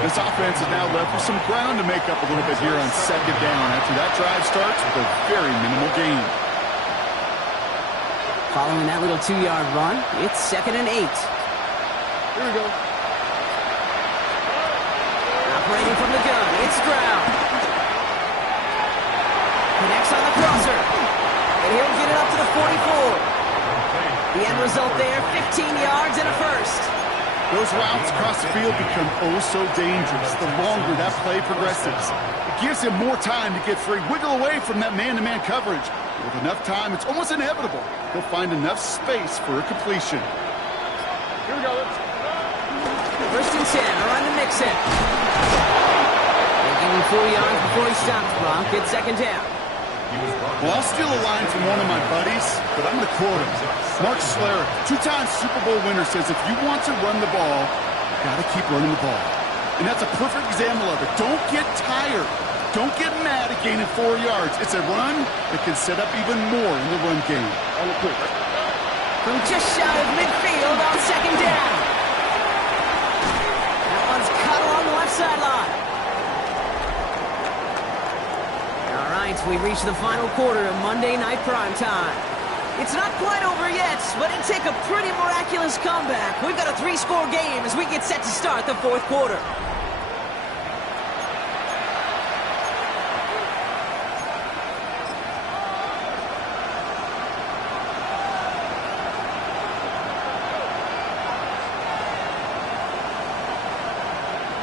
This offense is now left with some ground to make up a little bit here on 2nd down after that drive starts with a very minimal gain. Following that little 2-yard run, it's 2nd and 8. Here we go. Operating from the gun, it's Stroud. Connects on the crosser. And he'll get it up to the 44. The end result there, 15 yards and a first. Those routes across the field become oh so dangerous the longer that play progresses. It gives him more time to get free, wiggle away from that man-to-man coverage. With enough time, it's almost inevitable. He'll find enough space for a completion. Here we go. 1st and 10, around the Mixon. They give him 4 yards before he stops, Brock. It's 2nd down. Well, I'll steal a line from one of my buddies, but I'm going to quote him. Mark Slayer, 2-time Super Bowl winner, says if you want to run the ball, you got to keep running the ball. And that's a perfect example of it. Don't get tired. Don't get mad at gaining 4 yards. It's a run that can set up even more in the run game. From just shy of midfield on 2nd down. That one's cut along the left sideline. All right, we reach the final quarter of Monday Night Primetime. It's not quite over yet, but it'd take a pretty miraculous comeback. We've got a 3-score game as we get set to start the fourth quarter.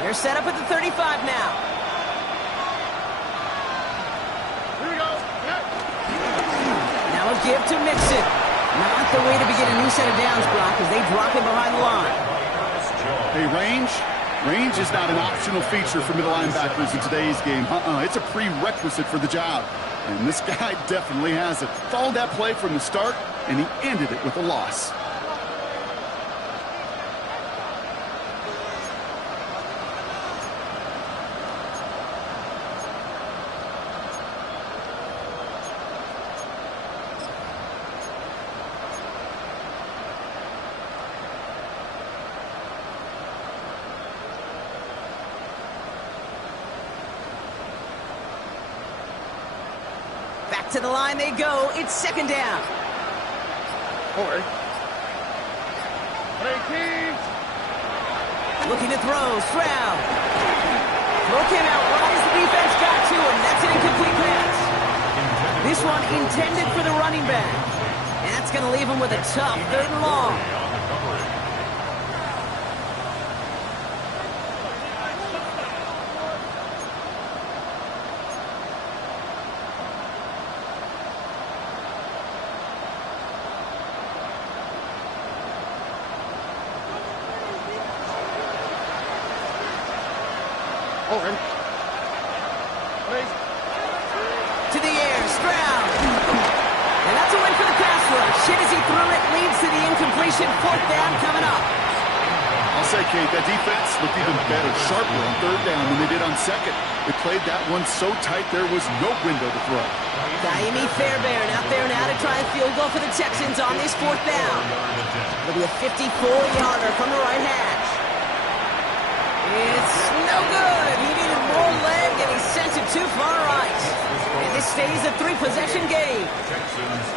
They're set up at the 35 now. Here we go. Now a give to Mixon. Not the way to begin a new set of downs, Brock, as they drop him behind the line. Hey, range? Range is not an optional feature for middle linebackers in today's game. It's a prerequisite for the job. And this guy definitely has it. Followed that play from the start, and he ended it with a loss. Back to the line they go. It's second down. Hey, Keith. Looking to throw. Stroud. Throw came out right as the defense got to him. That's an incomplete pass. This one intended for the running back. And that's going to leave him with a tough 3rd and long. To the air, Stroud. And that's a win for the pass rush. Hit as he threw it, leads to the incompletion. 4th down coming up. I'll say, Kate, that defense looked even better, sharper on 3rd down than they did on 2nd. They played that one so tight there was no window to throw. Diami Fairbairn out there now to try a field goal for the Texans on this 4th down. It'll be a 54-yarder from the right hash. It's no good. He needed more leg, and he sent it too far right. And this stays a 3-possession game.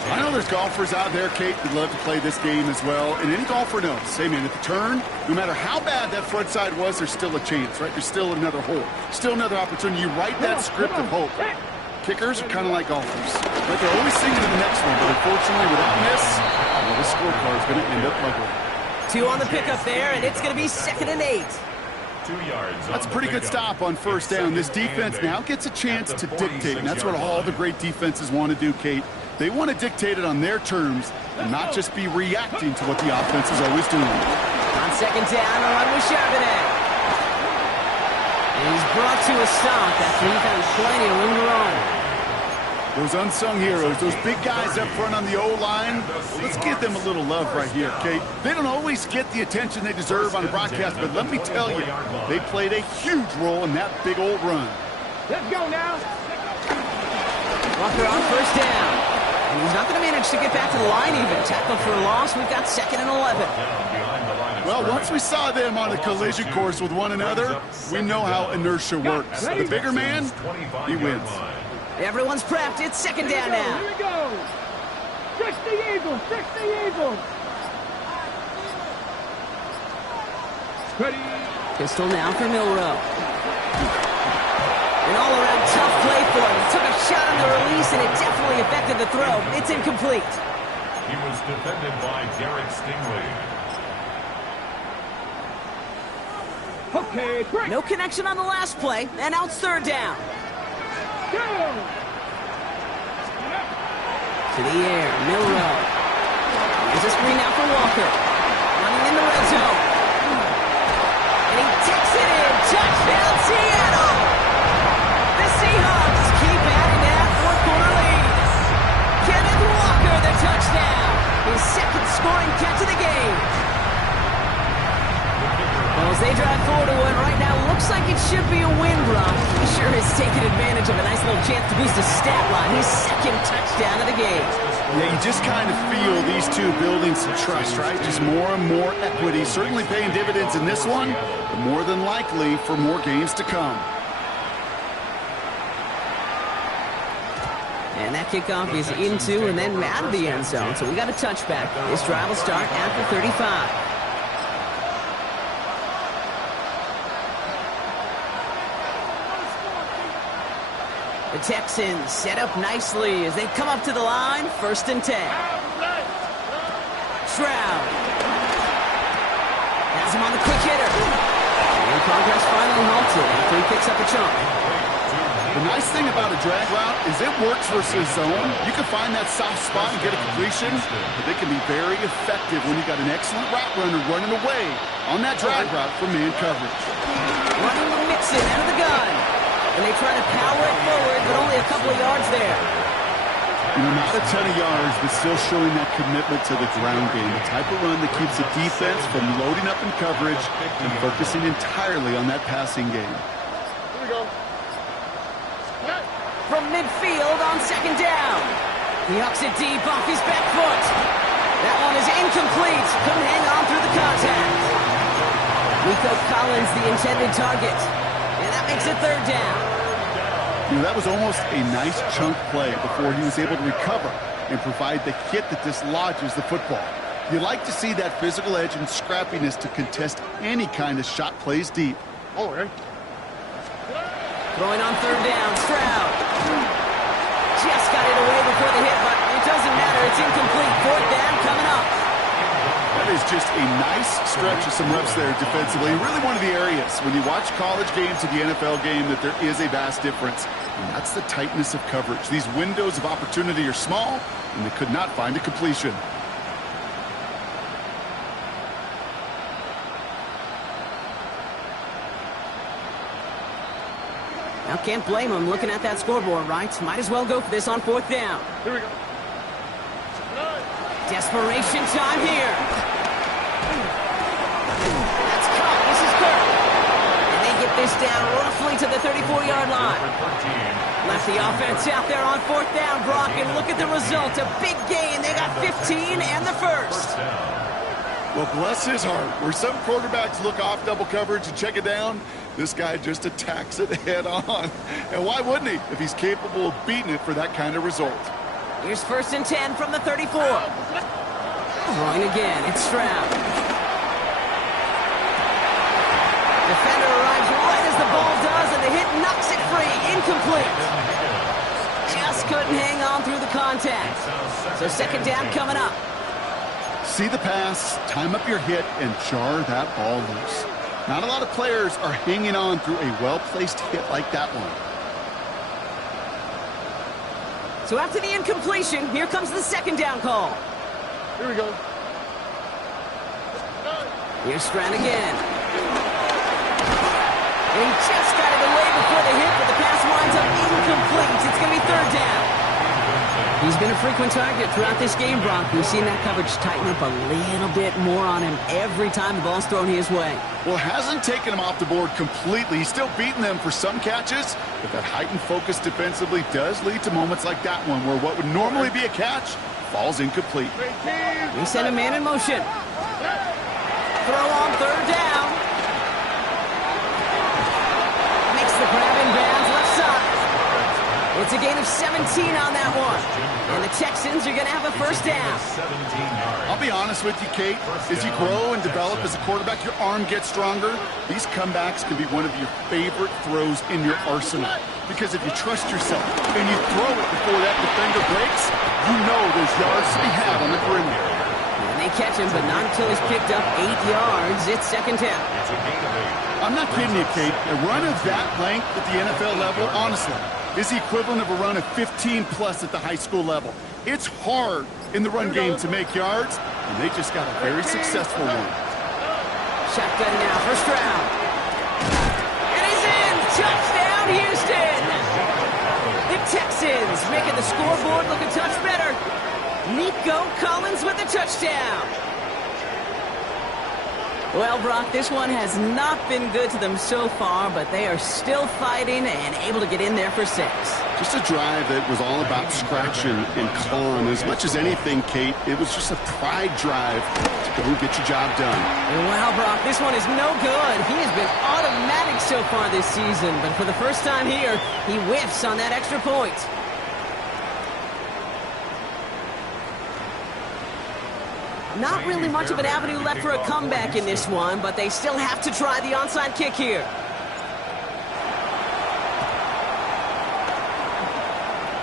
I know there's golfers out there, Kate, that love to play this game as well. And any golfer knows, hey, man, at the turn, no matter how bad that front side was, there's still a chance, right? There's still another hole. Still another opportunity. You write that script of hope. Kickers are kind of like golfers. But they're always thinking of the next one. But unfortunately, with that miss, well, the scorecard's going to end up ugly. 2 on the pickup there, and it's going to be 2nd and 8. 2 yards. That's a pretty good stop on 1st down. This defense now gets a chance to dictate, and that's what all the great defenses want to do, Kate. They want to dictate it on their terms and not just be reacting to what the offense is always doing. On 2nd down, a run with Charbonnet. And he's brought to a stop after he found plenty of room to run. Those unsung heroes, those big guys up front on the O-line, let's give them a little love right here, Kate. They don't always get the attention they deserve on the broadcast, but let me tell you, they played a huge role in that big old run. Let's go now. Walker on 1st down. And he's not going to manage to get back to the line even. Tackle for a loss. We've got 2nd and 11. Well, once we saw them on a collision course with one another, we know how inertia works. The bigger man, he wins. Everyone's prepped. It's 2nd down now. Here we go. Fix the Eagles. Fix the Eagles. Ready. Pistol now for Milrow. An all-around tough play for him. He took a shot on the release, and it definitely affected the throw. It's incomplete. He was defended by Garrett Stingley. Okay, break. No connection on the last play, and now it's 3rd down. Go. To the air, Milrow. There's a screen now for Walker. Running in the red zone. And he takes it in. Touchdown, Seattle! The Seahawks keep adding that 4th-quarter lead. Kenneth Walker, the touchdown. His 2nd scoring catch of the game. Well, as they drive forward to one right now, looks like it should be a win, Brock. He sure has taken advantage of a nice little chance to boost his stat line. His 2nd touchdown of the game. Yeah, you just kind of feel these two building some trust, right? Just more and more equity. Certainly paying dividends in this one, but more than likely for more games to come. And that kickoff is into and then out of the end zone. So we got a touchback. This drive will start after 35. The Texans set up nicely as they come up to the line. 1st and 10. Stroud has him on the quick hitter. And progress finally halted after he picks up a chunk. The nice thing about a drag route is it works versus zone. You can find that soft spot and get a completion, but they can be very effective when you got an excellent route runner running away on that drag route from man coverage. Running with Mixon out of the gun. And they try to power it forward, but only a couple of yards there. You know, not a ton of yards, but still showing that commitment to the ground game. The type of run that keeps the defense from loading up in coverage and focusing entirely on that passing game. Here we go. From midfield on 2nd down. He hucks it deep off his back foot. That one is incomplete. Couldn't hang on through the contact. Nico Collins, the intended target. And that makes it 3rd down. You know, that was almost a nice chunk play before he was able to recover and provide the hit that dislodges the football. You like to see that physical edge and scrappiness to contest any kind of shot plays deep. Oh, right. Throwing on 3rd down, Stroud. Just got it away before the hit, but it doesn't matter. It's incomplete. 4th down coming up. That is just a nice stretch of some reps there defensively. Really one of the areas when you watch college games to the NFL game that there is a vast difference. And that's the tightness of coverage. These windows of opportunity are small, and they could not find a completion. Now can't blame him looking at that scoreboard, right? Might as well go for this on 4th down. Here we go. Desperation time here. That's caught. This is Kirk. And they get this down roughly to the 34-yard line. Left the offense out there on 4th down, Brock, and look at the result. A big gain. They got 15 and the 1st. Well, bless his heart. Where some quarterbacks look off double coverage and check it down, this guy just attacks it head on. And why wouldn't he if he's capable of beating it for that kind of result? Here's 1st and 10 from the 34. Throwing again, it's Stroud. Defender arrives right as the ball does, and the hit knocks it free. Incomplete. Just couldn't hang on through the contact. So 2nd down coming up. See the pass, time up your hit, and jar that ball loose. Not a lot of players are hanging on through a well-placed hit like that one. So after the incompletion, here comes the 2nd down call. Here we go. Here's Stroud again. And he just got it away before the hit, but the pass winds up incomplete. It's going to be 3rd down. He's been a frequent target throughout this game, Brock. We've seen that coverage tighten up a little bit more on him every time the ball's thrown his way. Well, hasn't taken him off the board completely. He's still beating them for some catches, but that heightened focus defensively does lead to moments like that one where what would normally be a catch falls incomplete. They send a man in motion. Throw on 3rd down. Makes the grab in bounds left side. It's a gain of 17 on that one. And the Texans are going to have a 1st down. I'll be honest with you, Kate. As you grow and develop as a quarterback, your arm gets stronger. These comebacks can be one of your favorite throws in your arsenal. Because if you trust yourself and you throw it before that defender breaks, you know there's yards to be had on the perimeter. And they catch him, but not until he's picked up 8 yards. It's 2nd down. I'm not kidding you, Kate. A run of that length at the NFL level, honestly, is the equivalent of a run of 15-plus at the high school level. It's hard in the run game to make yards, and they just got a very successful one. Shotgun now for Stroud. And he's in! Touchdown, Houston! The Texans making the scoreboard look a touch better. Nico Collins with the touchdown. Well, Brock, this one has not been good to them so far, but they are still fighting and able to get in there for 6. Just a drive that was all about scratching and clawing. As much as anything, Kate, it was just a pride drive to go and get your job done. Wow, Brock, this one is no good. He has been automatic so far this season, but for the first time here, he whiffs on that extra point. Not really much of an avenue left for a comeback in this one, but they still have to try the onside kick here.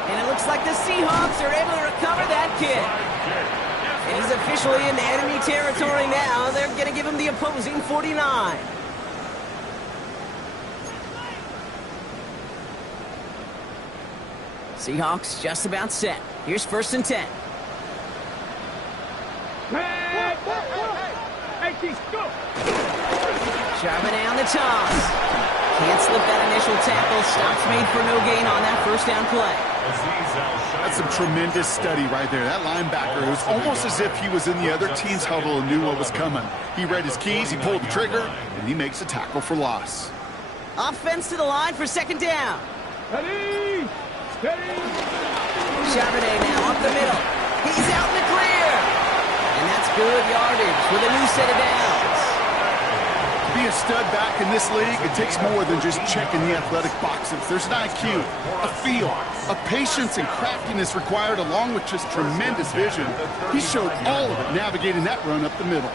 And it looks like the Seahawks are able to recover that kick. And he's officially in enemy territory now. They're going to give him the opposing 49. Seahawks just about set. Here's 1st and 10. Charbonnet on the toss. Can't slip that initial tackle. Stops made for no gain on that 1st down play. That's some tremendous study right there. That linebacker, it was almost as if he was in the other team's huddle and knew what was coming. He read his keys, he pulled the trigger, and he makes a tackle for loss. Offense to the line for 2nd down. Steady! Steady! Charbonnet now up the middle. He's out in the clear. And that's good yardage with a new set of downs. To be a stud back in this league, it takes more than just checking the athletic boxes. There's an IQ, a feel, a patience and craftiness required along with just tremendous vision. He showed all of it navigating that run up the middle.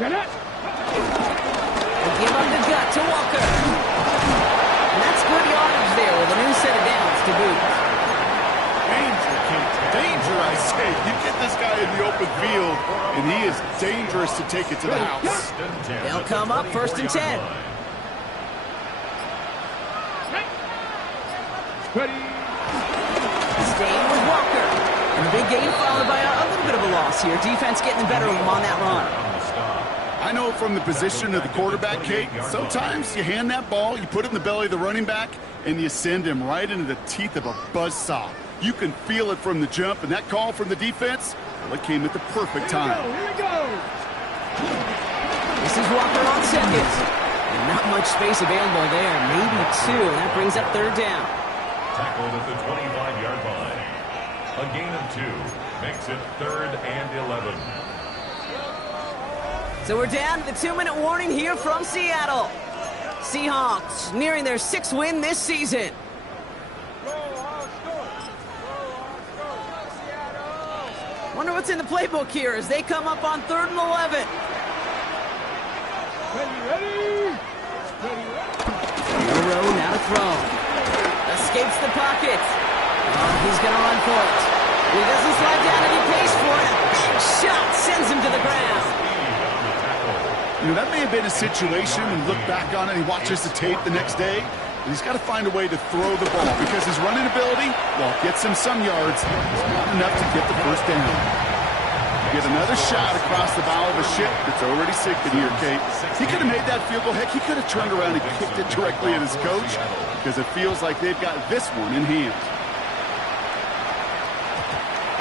Get it! And give up the gut to Walker. And that's good yardage there with a new set of downs to boot. Danger, Kate. Danger, I say. You get this guy in the open field, and he is dangerous to take it to the house. They'll come up 1st and 10. Ready! Staying with Walker. And the big gain followed by a little bit of a loss here. Defense getting the better of him on that run. I know from the position of the quarterback, Kate, sometimes you hand that ball, you put it in the belly of the running back, and you send him right into the teeth of a buzzsaw. You can feel it from the jump, and that call from the defense, well, it came at the perfect time. Here we go! This is Walker on 2nd. And not much space available there. Maybe 2. And that brings up 3rd down. Tackled at the 25-yard line. A gain of 2 makes it 3rd and 11. So we're down to the 2-minute warning here from Seattle. Seahawks nearing their 6th win this season. Wonder what's in the playbook here as they come up on 3rd and 11. Ready! Euro now to throw. Escapes the pocket. Oh, he's going to run for it. He doesn't slide down and he pays for it. Big shot sends him to the ground. You know, that may have been a situation when you look back on it and he watches the tape the next day. But he's got to find a way to throw the ball because his running ability, well, gets him some yards, it's not enough to get the 1st down. Get another shot across the bow of a ship that's already sinking here, Kate. He could have made that field goal. Heck, he could have turned around and kicked it directly at his coach because it feels like they've got this one in hand.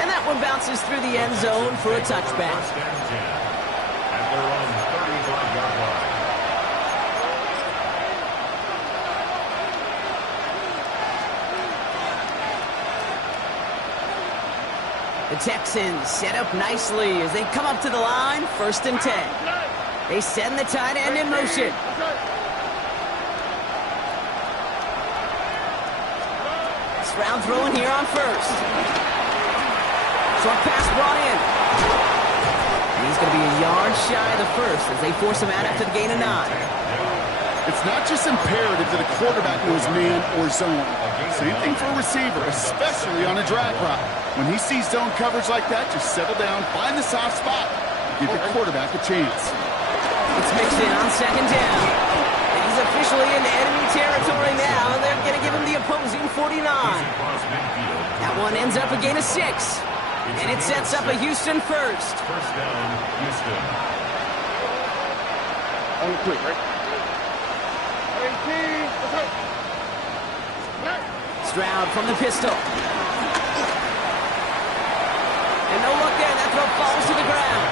And that one bounces through the end zone for a touchback. At their own 35-yard line. The Texans set up nicely as they come up to the line, 1st and 10. They send the tight end in motion. Stroud throwing here on 1st. Short pass brought in. And he's going to be a yard shy of the 1st as they force him out after the gain of 9. It's not just imperative that a quarterback knows man or zone. Same thing for a receiver, especially on a drag route. When he sees zone coverage like that, just settle down, find the soft spot, and give your quarterback a chance. It's mixed in on 2nd down. And he's officially in enemy territory now, and they're going to give him the opposing 49. That one ends up a gain of 6. And it sets up a Houston 1st. 1st down, Houston. On the quick, right? Stroud from the pistol. And no look there. That throw falls to the ground.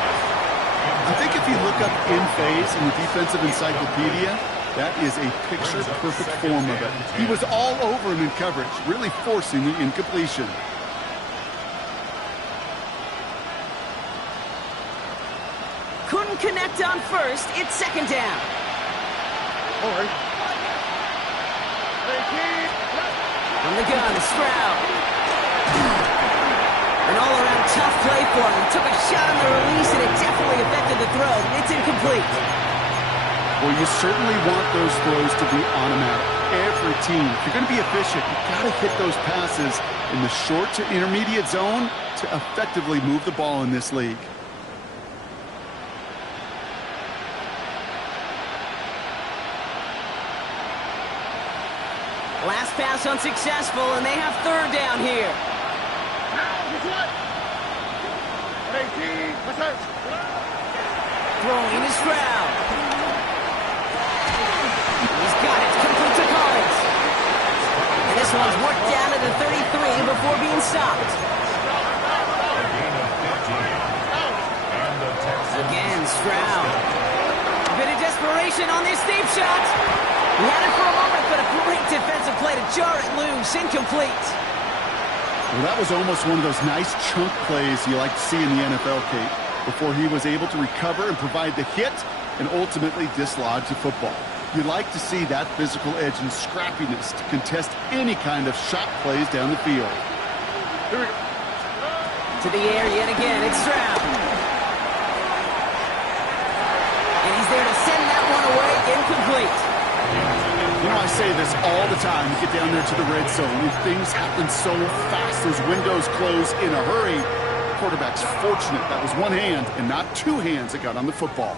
I think if you look up in phase in the defensive encyclopedia, that is a picture-perfect form of it. He was all over him in coverage, really forcing the incompletion. Couldn't connect on 1st. It's 2nd down. All right. From the gun, Stroud. An all-around tough play for him. Took a shot on the release, and it definitely affected the throw. It's incomplete. Well, you certainly want those throws to be automatic. Every team, if you're going to be efficient, you've got to hit those passes in the short to intermediate zone to effectively move the ball in this league. Last pass unsuccessful, and they have third down here. Throwing is Stroud. He's got it. Complete to Collins. And this one's worked down to the 33 before being stopped. Again, Stroud. A bit of desperation on this deep shot. He had it for a moment, but a great defensive play to jar it loose. Incomplete. Well, that was almost one of those nice chunk plays you like to see in the NFL, Kate, before he was able to recover and provide the hit and ultimately dislodge the football. You like to see that physical edge and scrappiness to contest any kind of shot plays down the field. To the air yet again, it's Stroud. And he's there to send that one away, incomplete. You know, I say this all the time. You get down there to the red zone, and things happen so fast. Those windows close in a hurry. The quarterback's fortunate that was one hand and not two hands that got on the football.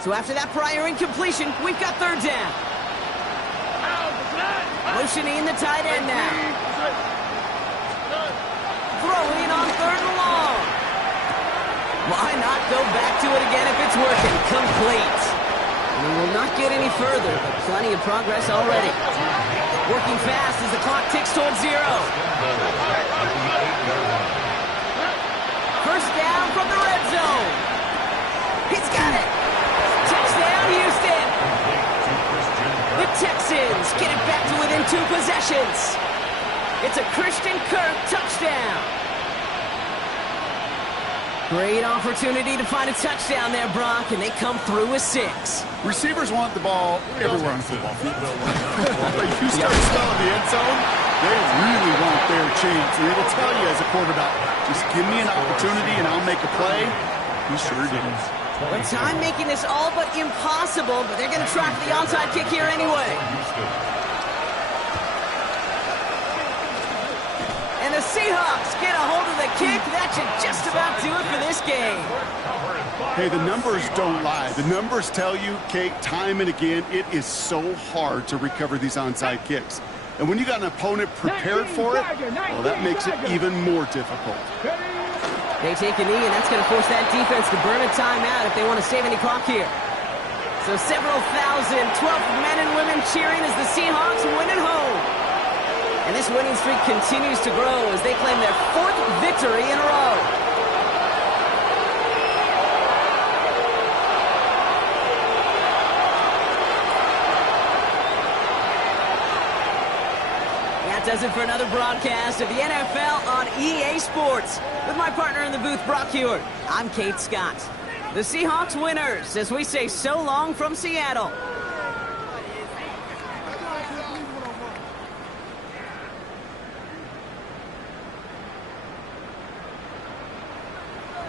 So after that prior incompletion, we've got third down. Motioning the tight end now. Throwing on third and long. Why not go back to it again if it's working? Complete. And we will not get any further, but plenty of progress already. Working fast as the clock ticks towards 0. First down from the red zone. He's got it. Touchdown, Houston. The Texans get it back to within 2 possessions. It's a Christian Kirk touchdown. Great opportunity to find a touchdown there, Brock, and they come through with 6. Receivers want the ball everywhere on the football field. But you start smelling the end zone, they really want their chance. And they will tell you as a quarterback, just give me an opportunity and I'll make a play. He sure did. Well, time making this all but impossible, but they're going to try for the onside kick here anyway. And the Seahawks get a hold of the kick. That should just about do it for this game. Hey, the numbers don't lie. The numbers tell you, Kate, time and again, it is so hard to recover these onside kicks. And when you got an opponent prepared for it, well, that makes it even more difficult. They take a knee, and that's going to force that defense to burn a timeout if they want to save any clock here. So several thousand 12th men and women cheering as the Seahawks win at home. And this winning streak continues to grow as they claim their 4th victory in a row. That does it for another broadcast of the NFL on EA Sports. With my partner in the booth, Brock Hewitt, I'm Kate Scott. The Seahawks winners as we say so long from Seattle.